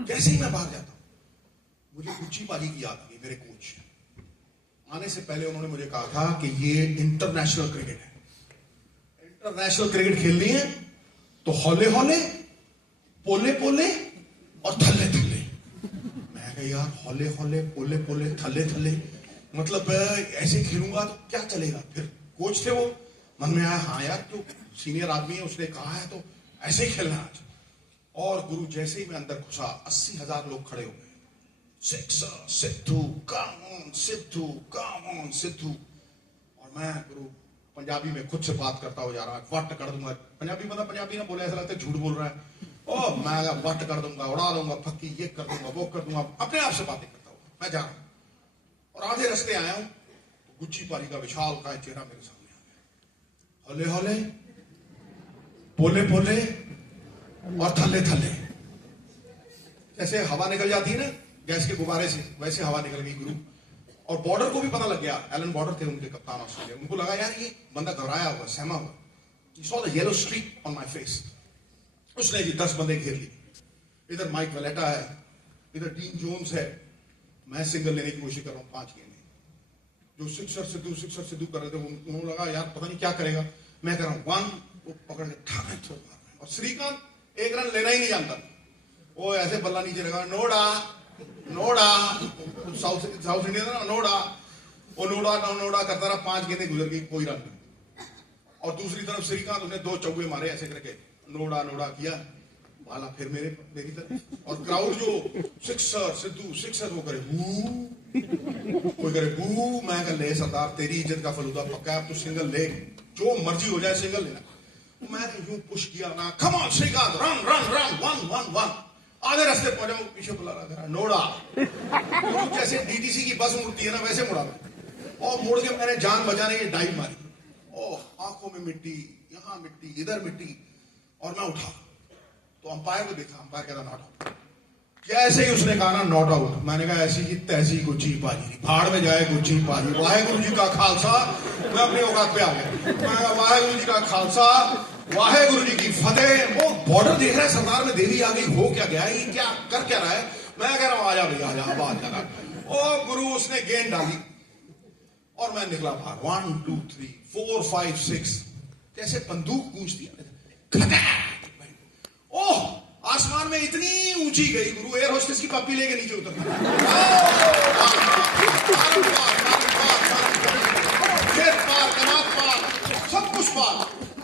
जैसे ही मैं बाहर जाता हूं, मुझे गुच्ची पाजी की याद आ गई। मेरे कोच आने से पहले उन्होंने मुझे कहा था कि ये इंटरनेशनल क्रिकेट है, इंटरनेशनल क्रिकेट खेलनी है तो हौले हौले, पोले पोले और थल्ले थल्ले। मैं कहा यार हौले हौले, पोले पोले, थल्ले थल्ले, मतलब ऐसे खेलूंगा तो क्या चलेगा। फिर कोच थे वो, मन में आया हाँ यार तो सीनियर आदमी है, उसने कहा है तो ऐसे ही खेलना आज। और गुरु जैसे ही मैं अंदर घुसा, 80,000 लोग खड़े हो गए। Sixer Sidhu, come on Sidhu, come on Sidhu. और मैं गुरु पंजाबी में खुद से बात करता हो जा रहा, वट कर दूंगा। पंजाबी मतलब पंजाबी ना बोले ऐसा लगता है झूठ बोल रहा है। ओ मैं वट कर दूंगा, उड़ा दूंगा फक्की, ये कर दूंगा, वो कर दूंगा, अपने आप से बातें करता हूँ। मैं जा रहा हूं और आधे रास्ते आया हूं तो गुच्ची पारी का विशाल का चेहरा मेरे सामने आ गया। हौले हौले, पोले पोले और थल्ले थल्ले। जैसे हवा निकल जाती है ना गैस के गुब्बारे से, वैसे हवा निकल गई गुरु। और बॉर्डर को भी पता लग गया, एलन बॉर्डर थे उनके कप्तान ऑस्ट्रेलिया, उनको लगा यार ये बंदा घबराया हुआ, सहमा हुआ। He saw the yellow streak on my face. उसने जी 10 बंदे घेर लिए। इधर माइक वेलेटा है, इधर डीन जोन्स है, मैं सिंगल लेने की कोशिश कर रहा हूँ 5 गेंद। जो सिक्सर सिद्धू कर रहे थे, उन्होंने लगा यार पता नहीं क्या करेगा। मैं कर रहा हूँ 1, वो पकड़ के ठाक छोड़ मार रहे हैं। और श्रीकांत 1 रन लेना ही नहीं जानता, वो ऐसे बल्ला नीचे लगा, नोडा नोडा, साउथ इंडिया था ना, नोडा, वो नोडा करता रहा। 5 गेंदें गुजर गई, कोई रन नहीं। और दूसरी तरफ श्रीकांत, उसने 2 चौके मारे ऐसे करके, नोडा नोडा किया, वाला फिर मेरी तरफ। और क्राउड जो सिक्सर सिद्धू सिक्सर, वो करे बू, कोई करे बू। मैं कह ले सरदार तेरी इज्जत का फलूदा पक्का है, अब तू सिंगल ले, जो मर्जी हो जाए सिंगल लेना। मैं यूं पुश किया ना, come on Srikanth, run run run, 1 1 1। आधे रास्ते पहुंचा, पीछे बुला रहा नोडा। जैसे डीटीसी की बस मुड़ती है ना, वैसे मुड़ा मैं। और मुड़ के मैंने जान बचाने की डाइव मारी। ओह आंखों में मिट्टी, यहां मिट्टी, इधर मिट्टी। और मैं उठा तो अंपायर को देखा, अंपायर कहता नॉट आउट। जैसे ही उसने कहा ना नॉट आउट, मैंने कहा ऐसी की तैसी गुच्ची पाजी, भाड़ में जाए गुच्ची पाजी। वाहेगुरु जी का खालसा, मैं अपनी औकात पे आ गया। मैं कहा वाहेगुरु जी का खालसा, वाहेगुरु जी की फतेह। वो बॉर्डर देख रहा है, सरदार में देवी आ गई, हो क्या गया, ये क्या कर क्या रहा है। मैं कह रहा हूं आजा भैया आजा, अब आ जाना। ओ गुरु उसने गेंद डाली और मैं निकला बाहर। 1 2 3 4 5 6, कैसे बंदूक गूंजती है। ओह आसमान में इतनी ऊंची गई गुरु, एयर होस्टेस की पप्पी लेके नीचे उतर। फिर पार, कनात पार, सब कुछ पार।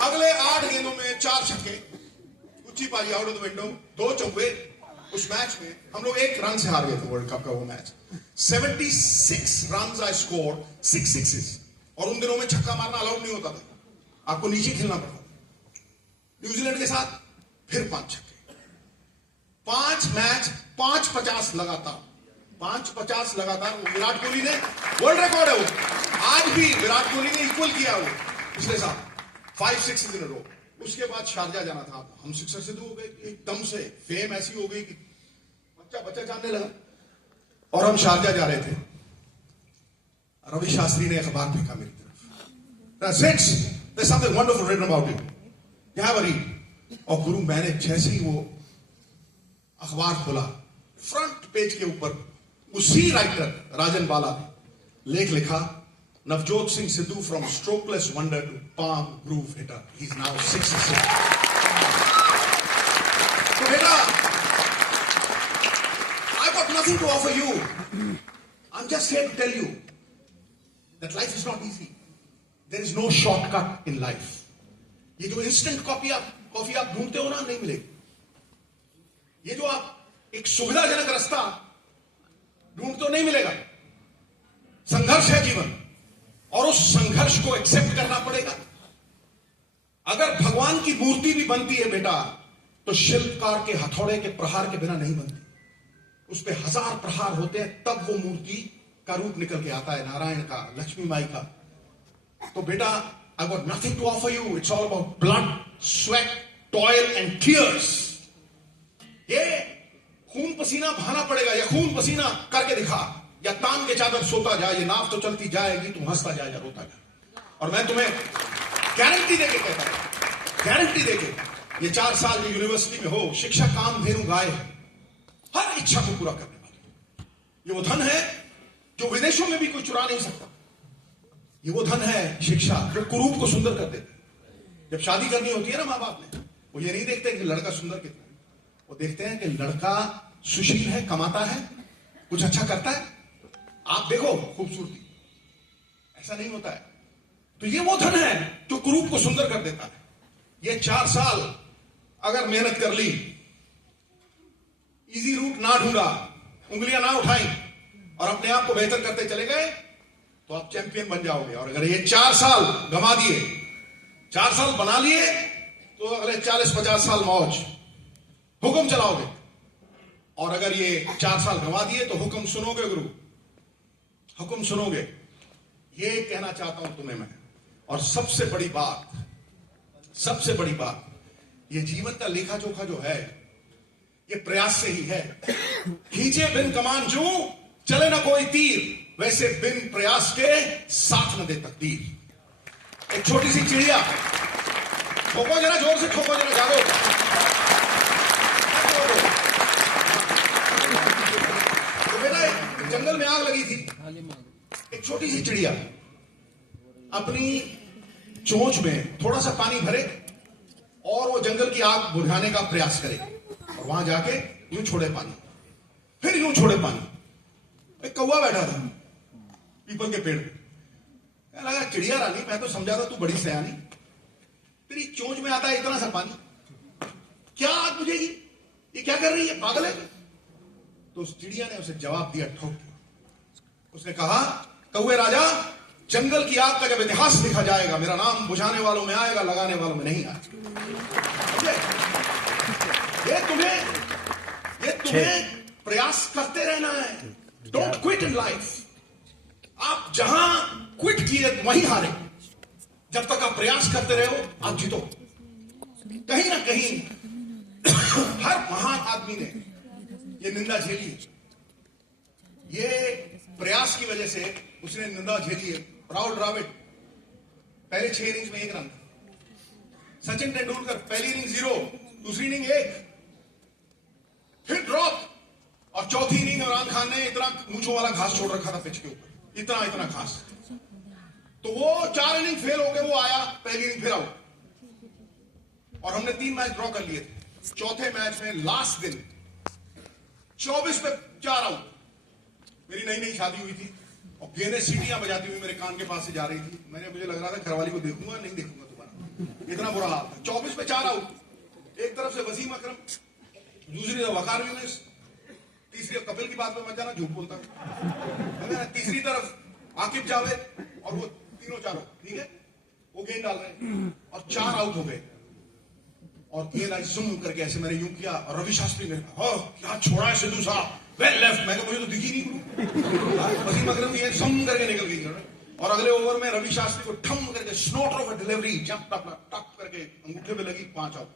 अगले 8 गेंदों में 4 छक्के, गुच्ची पाजी आउट ऑफ द विंडो, 2 चौके। उस मैच में हम लोग 1 रन से हार गए थे वर्ल्ड कप का वो match. 76 run I score, 6 sixes. और उन दिनों में छक्का मारना अलाउड नहीं होता था, आपको नीचे खेलना पड़ता। न्यूजीलैंड के साथ फिर 5 छक्के, 5 मैच 5-50 लगातार, 5-50 लगातार। विराट कोहली ने वर्ल्ड रिकॉर्ड है वो, आज भी विराट कोहली ने इक्वल किया वो पिछले साल, 5 6 इन अ रो। उसके बाद शारजा जाना था, हम सिक्सर सिद्धू हो गए एकदम से। फेम ऐसी हो गई कि बच्चा जानने लगा। और हम शारजा जा रहे थे, रवि शास्त्री ने अखबार फेंका मेरी तरफ, "Six, there's something wonderful written about you. You have a read." और गुरु मैंने जैसे ही वो अखबार खोला, फ्रंट पेज के ऊपर उसी राइटर राजन बाला ने लेख लिखा, Navjot Singh Sidhu from strokeless wonder to palm groove hitter, he is now 66। तो बेटा, I got nothing to offer you, I am just here to tell you that life is not easy, there is no shortcut in life. ये जो instant coffee आप ढूंढते हो ना, नहीं मिलेगी। ये जो आप एक सुविधाजनक रास्ता ढूंढते हो, नहीं मिलेगा। संघर्ष है जीवन, और उस संघर्ष को एक्सेप्ट करना पड़ेगा। अगर भगवान की मूर्ति भी बनती है बेटा, तो शिल्पकार के हथौड़े के प्रहार के बिना नहीं बनती। उस पे 1000 प्रहार होते हैं, तब वो मूर्ति का रूप निकल के आता है, नारायण का, लक्ष्मी माई का। तो बेटा, I've got nothing to offer you. It's all about blood, sweat, toil and tears. ये खून पसीना बहाना पड़ेगा, या खून पसीना करके दिखा। या तान के चादर सोता जा, ये नाव तो चलती जाएगी, तुम हंसता जा या रोता जा। और मैं तुम्हें गारंटी देके कहता हूं, गारंटी देके, ये 4 साल जो यूनिवर्सिटी में हो, शिक्षा काम धेनु गाय, हर इच्छा को पूरा करने वाली। ये वो धन है जो विदेशों में भी कोई चुरा नहीं सकता। ये वो धन है शिक्षा, जो कुरूप को सुंदर कर देती। जब शादी करनी होती है ना मां बाप ने, वो ये नहीं देखते कि लड़का सुंदर कितना है, वो देखते हैं कि लड़का सुशील है, कमाता है, कुछ अच्छा करता है। आप देखो खूबसूरती, ऐसा नहीं होता है। तो ये वो धन है जो कुरूप को सुंदर कर देता है। ये 4 साल अगर मेहनत कर ली, इजी रूट ना ढूंढा, उंगलियां ना उठाई और अपने आप को बेहतर करते चले गए, तो आप चैंपियन बन जाओगे। और अगर ये 4 साल गंवा दिए, 4 साल बना लिए, तो अगले 40-50 साल मौज, हुक्म चलाओगे। और अगर ये 4 साल गंवा दिए तो हुक्म सुनोगे गुरु, हुक्म सुनोगे। ये कहना चाहता हूं तुम्हें मैं। और सबसे बड़ी बात, सबसे बड़ी बात, ये जीवन का लेखा जोखा जो है, ये प्रयास से ही है। खींचे बिन कमान जूं, चले ना कोई तीर, वैसे बिन प्रयास के साथ न दे तकदीर। एक छोटी सी चिड़िया, ठोको जरा जोर से, ठोको जरा, जागो। तो बेटा जंगल में आग लगी थी, एक छोटी सी चिड़िया अपनी चोंच में थोड़ा सा पानी भरे और वो जंगल की आग बुझाने का प्रयास करे, और वहां जाके यूं छोड़े पानी, फिर यूं छोड़े पानी। एक कौवा बैठा था पीपल के पेड़ पे, लगा चिड़िया रानी, मैं तो समझा था तू बड़ी सयानी, तेरी चोंच में आता है इतना सा पानी, क्या आग बुझेगी, ये क्या कर रही है, पागल है। तो उस चिड़िया ने उसे जवाब दिया ठोक के। उसने कहा, कौवे राजा, जंगल की आग का जब इतिहास लिखा जाएगा, मेरा नाम बुझाने वालों में आएगा, लगाने वालों में नहीं आएगा। ये तुम्हें प्रयास करते रहना है। Don't quit in life. आप जहां क्विट किए वहीं हारे। जब तक आप प्रयास करते रहे हो, आप जीतो। कहीं ना कहीं हर महान आदमी ने ये निंदा झेली है। ये प्रयास की वजह से उसने निंदा झेली है। राहुल द्रविड़ पहले 6 इनिंग्स में 1 रन, सचिन तेंदुलकर पहली इनिंग 0, दूसरी इनिंग 1, फिर ड्रॉप, और चौथी इनिंग इमरान खान ने इतना मूंछों वाला घास छोड़ रखा था पिच के ऊपर, इतना घास, तो वो 4 इनिंग फेल हो गए। वो आया पहली इनिंग फिर आउट, और हमने 3 मैच ड्रॉ कर लिए थे। चौथे मैच में लास्ट दिन 24 पे 4 आउट। मेरी नई शादी हुई थी और गेंदें सीटियां बजाती हुई मेरे कान के पास से जा रही थी। मुझे लग रहा था घरवाली को देखूंगा नहीं देखूंगा दोबारा, इतना बुरा हाल था। 24 पे 4 आउट। एक तरफ से वसीम अकरम, दूसरी तरफ वकार यूनिस, तीसरी कपिल की बात में मत जाना, झूठ बोलता हूं। तीसरी तरफ आकिब जावेद, और वो तीनों चारों, ठीक है, वो गेंद डाल रहे हैं और 4 आउट हो गए। और गेंद आई सुम करके, ऐसे मैंने यूं किया, और रवि शास्त्री ने कहा, क्या छोड़ा है सिद्धू साहब, वेल लेफ्ट। मैं मुझे तो दिखी नहीं। वसीम अकरम ये सम करके निकल गई, और अगले ओवर में रवि शास्त्री को ठम करके snot off a delivery, jump tuck करके अंगूठे पे लगी, 5 out.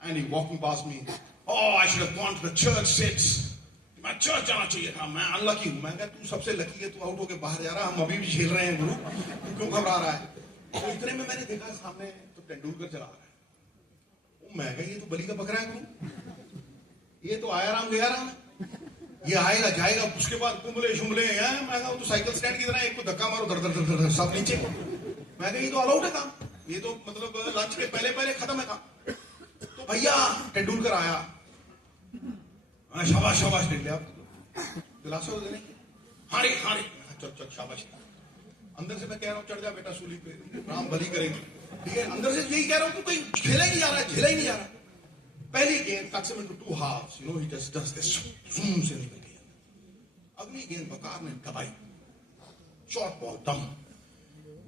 And he walking past me, oh I should have gone to the church sits, मैं चर्च जाना चाहिए था, मैं अनलकी हूं। मैं कहा, तू सबसे लकी है, तू आउट होके बाहर जा रहा, हम अभी भी झेल रहे हैं गुरु, तू क्यों घबरा रहा है। तो इतने में मैंने देखा सामने तो तेंदुलकर चला रहा है। मैं कहा, ये तो बलि का बकरा है गुरु, ये तो आया राम गया राम, ये आएगा जाएगा, उसके बाद कुंबले शुमले हैं। मैं कहा, तो साइकिल स्टैंड की तरह एक को धक्का मारो, धर धर धर सब नीचे। मैं कहा, ये तो अलाउड है काम, ये तो मतलब लंच के पहले खत्म है काम। तो भैया तेंदुलकर आया, शाबाश शाबाश दे लिया, दिलासा हो देने, हारे हारे, चल शाबाश। अंदर से मैं कह रहा हूँ, चढ़ जा बेटा सूली पे, राम भली करेंगे, ठीक है। अंदर से यही कह रहा हूँ, तू कहीं खेला ही नहीं जा रहा है, झेला ही नहीं जा रहा। पहली गेंद cuts him into 2 halves, he just does this, zoom से निकल गया। अगली गेंद वकार ने दबाई, शॉर्ट बॉल डम।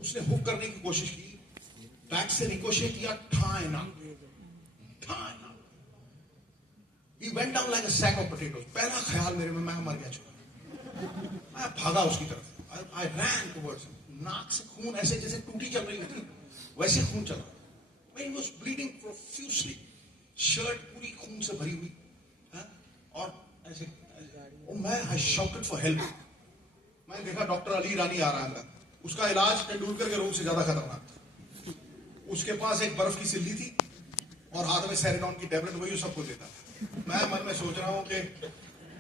उसने हुक करने की कोशिश की, बैक से रिकोशेट किया, ठाए ना। He went down like a sack of potatoes. पहला ख्याल मेरे में, मैं मर गया छोटा। मैं भागा उसकी तरफ, I ran towards him. नाक से खून ऐसे जैसे टूटी चल रही थी, वैसे खून चल रहा। He was bleeding profusely. Shirt पूरी खून से भरी हुई, और ऐसे, मैं I shouted for help. आपने देखा डॉक्टर अली रानी आ रहा है, उसका इलाज तेंदुलकर के रोग से ज्यादा खतरनाक था। उसके पास एक बर्फ की सिल्ली थी और हाथ में सेरेडॉन की टैबलेट, वही सबको देता था। मैं मन में सोच रहा हूं कि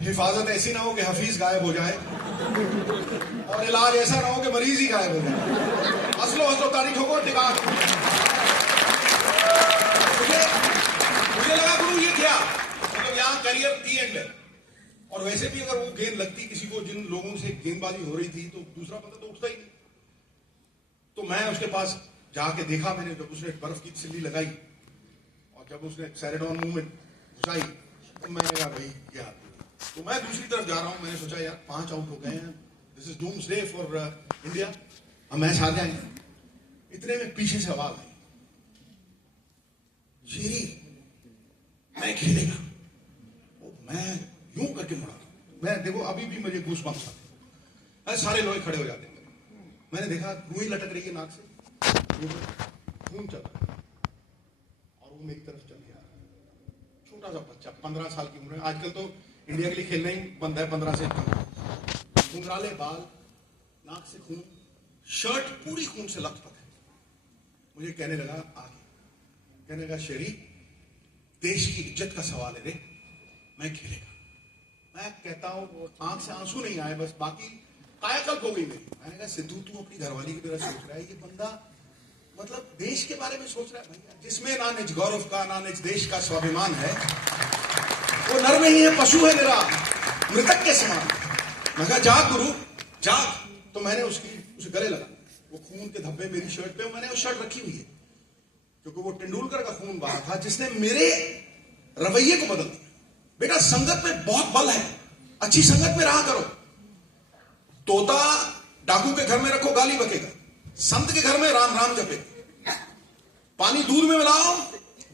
हिफाजत ऐसी ना हो कि हफीज गायब हो जाए और इलाज ऐसा ना हो कि मरीज ही गायब हो जाए। हंसलो तारीख हो टिका। मुझे लगा गुरु ये क्या, मतलब यहाँ करियर दी एंड है। और वैसे भी अगर वो गेंद लगती किसी को, जिन लोगों से गेंदबाजी हो रही थी, तो दूसरा बंदा तो उठता ही नहीं। तो मैं उसके पास जाके देखा, मैंने जब उसने बर्फ की सिल्ली लगाई और जब उसने सेरेडॉन मुंह में घुसाई तो मैंने कहा भाई क्या। तो मैं दूसरी तरफ जा रहा हूं, मैंने सोचा यार 5 आउट हो गए हैं, this is doomsday for India, हम मैच हार जाएंगे। इतने में पीछे से आवाज आई, शेरी मैं खेलेगा। मैं यूं करके मुड़ा, मैं देखो अभी भी मुझे गूज़बम्प्स आते हैं, सारे लोग खड़े हो जाते हैं। मैंने देखा रुई लटक रही है नाक से, खून चल रहा है और वो मेरी तरफ चल गया। छोटा सा बच्चा 15 साल की उम्र है, आजकल तो इंडिया के लिए खेलना ही बंद है 15 से कम। घुंघराले बाल, नाक से खून, शर्ट पूरी खून से लथपथ है। मुझे कहने लगा आगे, कहने लगा शेरी देश की इज्जत का सवाल है रे, मैं खेलेगा। मैं कहता हूं आंख से आंसू नहीं आए, बस बाकी कायाकल्प हो गई मेरी। मैंने कहा सिद्धू तू अपनी घरवाली की तरह सोच रहा है, ये बंदा मतलब देश के बारे में सोच रहा है भैया, जिसमें ना निज गौरव का ना निज देश का स्वाभिमान है, वो नर नहीं है, पशु है मेरा, मृतक के समान। मैं कहा जाग गुरु जाग। तो मैंने उसे गले लगा, वो खून के धब्बे मेरी शर्ट पे, मैंने वो शर्ट रखी हुई है क्योंकि वो तेंदुलकर का खून बहा था जिसने मेरे रवैये को बदल दिया। बेटा संगत में बहुत बल है, अच्छी संगत में रहा करो। तोता डाकू के घर में रखो गाली बकेगा, संत के घर में राम राम जपेगा। पानी दूध में मिलाओ,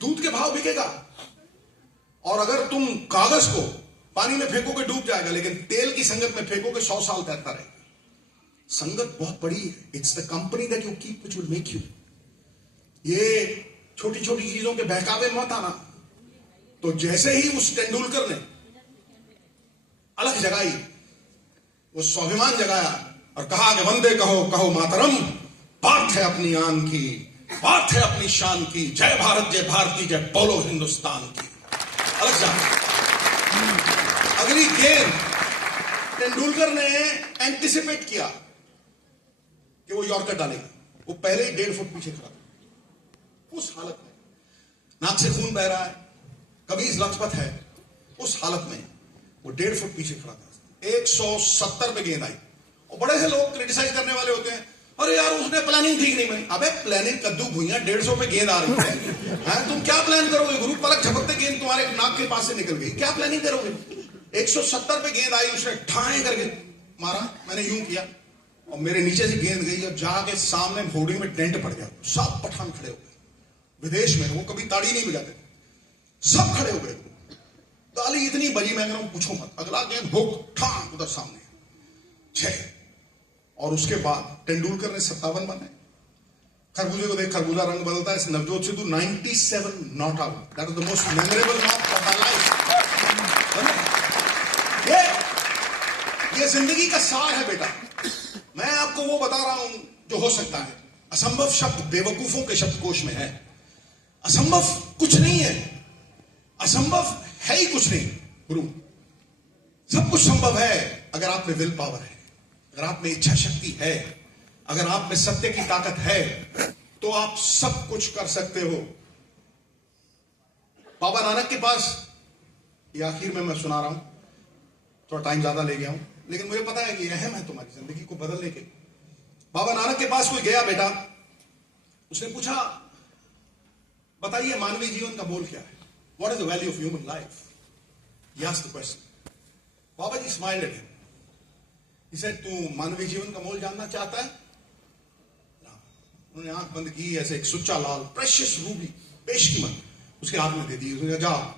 दूध के भाव बिकेगा। और अगर तुम कागज को पानी में फेंकोगे डूब जाएगा, लेकिन तेल की संगत में फेंकोगे 100 साल तैरता रहेगा। संगत बहुत बड़ी है, it's the company that you keep which will make you. ये छोटी छोटी चीजों के बहकावे मत आना। तो जैसे ही उस तेंदुलकर ने अलग जगाई, वो स्वाभिमान जगाया और कहा कि वंदे कहो कहो मातरम, बात है अपनी आन की, बात है अपनी शान की, जय भारत जय भारती जय बोलो हिंदुस्तान की। अलग जा। अगली गेंद तेंदुलकर ने एंटिसिपेट किया कि वो यॉर्कर डालेगा। वो पहले ही 1.5 फुट पीछे खड़ा था। उस हालत में नाक से खून बह रहा है, कमीज लथपथ है, उस हालत में वो 1.5 फुट पीछे खड़ा था। 170 पे गेंद आई और बड़े से लोग क्रिटिसाइज करने वाले होते हैं, अरे यार उसने प्लानिंग ठीक नहीं बनी। अबे प्लानिंग कद्दू भुइयां, 150 पे गेंद आ रही है, तुम क्या प्लान करोगे गुरु? पलक झपकते गेंद तुम्हारे नाक के पास से निकल गई, क्या प्लानिंग करोगे? 170 पे गेंद आई, उसने ठाए करके मारा, मैंने यूं किया और मेरे नीचे से गेंद गई और जाके सामने होर्डिंग में टेंट पड़ गया। सब पठान खड़े हो गए, विदेश में वो कभी ताड़ी नहीं बजाते, सब खड़े हो गए। ताली इतनी बजी मैं कह रहा हूं पूछो मत। अगला गेंद हुक ठाम उधर सामने 6। और उसके बाद तेंदुलकर ने 57 बनाए। खरबूजे को देख, खरबूजा रंग बदलता है। Navjot Sidhu 97 not out, that is the most memorable not of my life. ये जिंदगी का सार है बेटा। मैं आपको वो बता रहा हूं जो हो सकता है। असंभव शब्द बेवकूफों के शब्दकोश में है। असंभव कुछ नहीं है, असंभव है ही कुछ नहीं गुरु। सब कुछ संभव है अगर आप में विल पावर है, अगर आप में इच्छा शक्ति है, अगर आप में सत्य की ताकत है, तो आप सब कुछ कर सकते हो। बाबा नानक के पास, ये आखिर में मैं सुना रहा हूं, थोड़ा टाइम ज्यादा ले गया हूं, लेकिन मुझे पता है कि अहम है तुम्हारी जिंदगी को बदलने के। बाबा नानक के पास कोई गया बेटा, उसने पूछा बताइए मानवीय जीवन का मोल क्या है? What is the value of human life? He asked the question. बाबा ji smiled at him. He said, तू मानवीय जीवन का मोल जानना चाहता है? उन्होंने आंख बंद की, ऐसे एक सुच्चा लाल प्रेशियस रूबी बेशकीमत उसके हाथ में दे दी। उसने कहा जा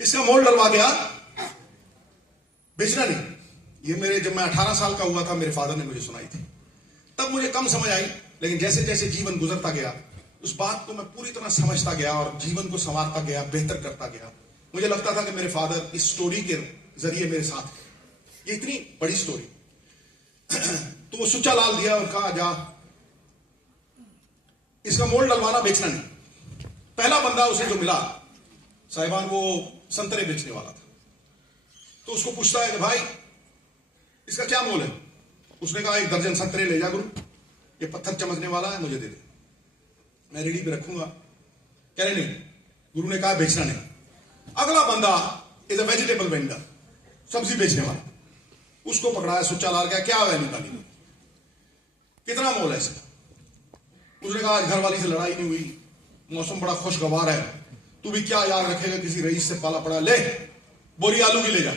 इसका मोल डलवा दिया, बेचना नहीं। ये मेरे जब मैं 18 साल का हुआ था, मेरे फादर ने मुझे सुनाई थी। तब मुझे कम समझ आई, लेकिन जैसे जैसे जीवन गुजरता गया उस बात को मैं पूरी तरह समझता गया और जीवन को संवारता गया, बेहतर करता गया। मुझे लगता था कि मेरे फादर इस स्टोरी के जरिए मेरे साथ हैं। ये इतनी बड़ी स्टोरी। तो वो सुच्चा लाल दिया और कहा जा इसका मोल डलवाना, बेचना नहीं। पहला बंदा उसे जो मिला साहिबान, वो संतरे बेचने वाला था। तो उसको पूछता है कि भाई इसका क्या मोल है? उसने कहा 1 दर्जन संतरे ले जा गुरु, ये पत्थर चमकने वाला है, मुझे दे दे, मैं रेडी पे रखूंगा। कह रहे नहीं, गुरु ने कहा बेचना नहीं। अगला बंदा इज अ वेजिटेबल वेंडर, सब्जी बेचने वाला, उसको पकड़ाया सुच्चा लाल, क्या है निकाली, कितना मोल है इसका? उसने कहा घर वाली से लड़ाई नहीं हुई, मौसम बड़ा खुशगवार है, तू भी क्या याद रखेगा, किसी रईस से पाला पड़ा, ले बोरी आलू की ले जा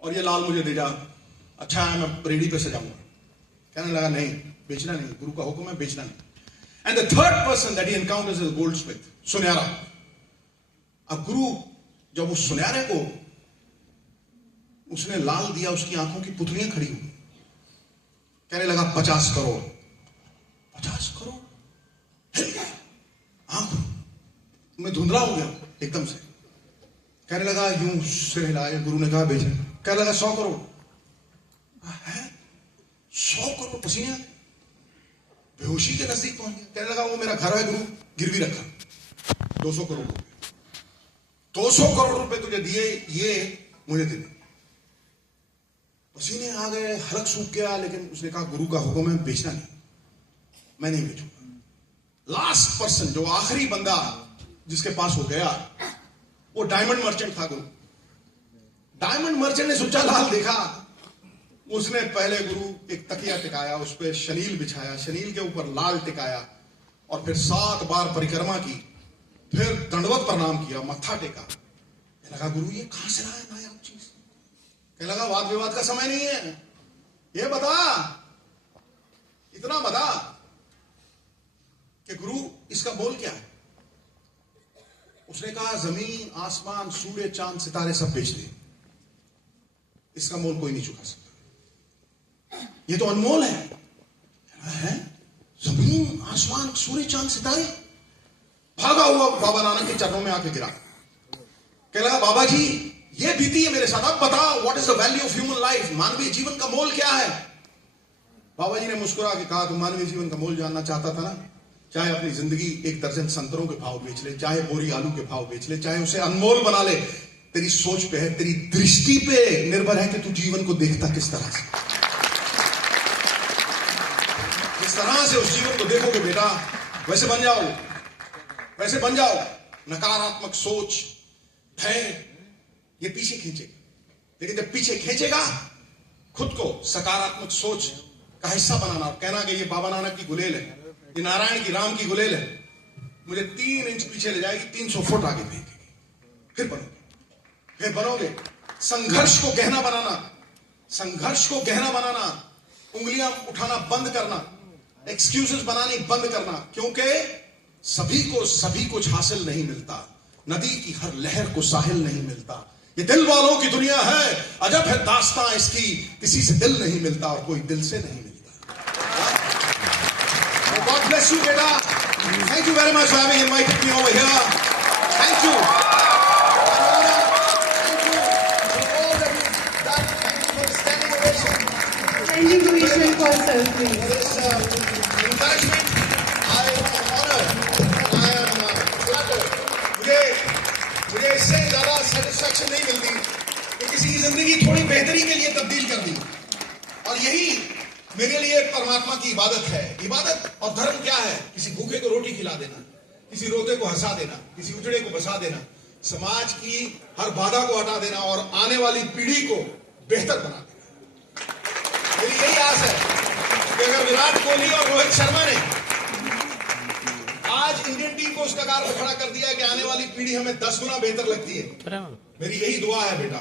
और ये लाल मुझे दे जा, अच्छा है मैं रेडी पे सजाऊंगा। कहने लगा नहीं, बेचना नहीं, गुरु का हुक्म है, बेचना नहीं। And the third person that he encounters is gold Smith, सुनहरा। अब गुरु जब उस सुनहरे को उसने लाल दिया, उसकी आंखों की पुतलियां खड़ी हुई, कहने लगा 50 करोड़, 50 करोड़, हिल गया, आंख में धुंधला हो गया एकदम से। कहने लगा, यूं सिर हिलाए, गुरु ने कहा बेचना। कहने लगा 100 करोड़ है, 100 करोड़, पसीने बेहोशी के नजदीक पहुंच गया। कहने लगा वो मेरा घर है गुरु, गिरवी रखा 200 करोड़ रुपए, 200 करोड़ रुपए तुझे दिए, ये मुझे दे दे। पसीने आ गए, हलक सूख गया, लेकिन उसने कहा गुरु का हुक्म है, बेचना नहीं, मैं नहीं बेचूंगा। लास्ट पर्सन, जो आखिरी बंदा जिसके पास हो गया, वो डायमंड मर्चेंट था गुरु। डायमंड मर्चेंट ने सुच्चा लाल देखा, उसने पहले गुरु एक तकिया टिकाया, उस पर शनील बिछाया, शनील के ऊपर लाल टिकाया और फिर 7 बार परिक्रमा की, फिर दंडवत प्रणाम किया, मत्था टेका। लगा गुरु ये कहां से लाया नायाब चीज? कहने लगा वाद विवाद का समय नहीं है, ये बता, इतना बता कि गुरु इसका मोल क्या है? उसने कहा जमीन, आसमान, सूर्य, चांद, सितारे सब बेच दे, इसका मोल कोई नहीं चुका सकता, ये तो अनमोल है? जमीन, आसमान, सूर्य, चांद, सितारे। भागा हुआ बाबा नानक के चरणों में आके गिरा, कह लगा बाबा जी ये बीती है मेरे साथ, अब बताओ what is the value of human life, मानवीय जीवन का मोल क्या है? बाबा जी ने मुस्कुरा के कहा, तुम मानवीय जीवन का मोल जानना चाहता था ना, चाहे अपनी जिंदगी 1 दर्जन संतरों के भाव बेच ले, चाहे बोरी आलू के भाव बेच ले, चाहे उसे अनमोल बना ले, तेरी सोच पे है, तेरी दृष्टि पे निर्भर है कि तू जीवन को देखता किस तरह से। जिस तरह से उस जीवन को देखोगे बेटा, वैसे बन जाओ, वैसे बन जाओ। नकारात्मक सोच, भय, ये पीछे खींचेगा, लेकिन जब पीछे खींचेगा, खुद को सकारात्मक सोच का हिस्सा बनाना, कहना कि ये बाबा नानक की गुलेल है, ये नारायण की, राम की गुलेल है, मुझे 3 इंच पीछे ले जाएगी, 300 फुट आगे फेंकेगी, फिर बनोगे। संघर्ष को गहना बनाना, संघर्ष को गहना बनाना, उंगलियां उठाना बंद करना, एक्सक्यूजेस बनानी बंद करना, क्योंकि सभी कुछ हासिल नहीं मिलता, नदी की हर लहर को साहिल नहीं मिलता, ये दिल वालों की दुनिया है, अजब है दास्तां इसकी, किसी से दिल नहीं मिलता और कोई दिल से नहीं मिलता। God bless you, beta. Thank you very much for having invited me over here. Thank you. Standing ovation for sir, please. For this encouragement, I am honored. I am flattered. मुझे इससे ज्यादा सेटिस्फैक्शन नहीं मिलती कि किसी की जिंदगी थोड़ी बेहतरी के लिए तब्दील कर दी, और यही मेरे लिए परमात्मा की इबादत है। इबादत और धर्म क्या है? किसी भूखे को रोटी खिला देना, किसी रोते को हंसा देना, किसी उजड़े को बसा देना, समाज की हर बाधा को हटा देना और आने वाली पीढ़ी को बेहतर बना देना। मेरी यही आस है कि अगर विराट कोहली और रोहित शर्मा ने आज इंडियन टीम को उस कगार पर खड़ा कर दिया कि आने वाली पीढ़ी हमें 10 गुना बेहतर लगती है, मेरी यही दुआ है बेटा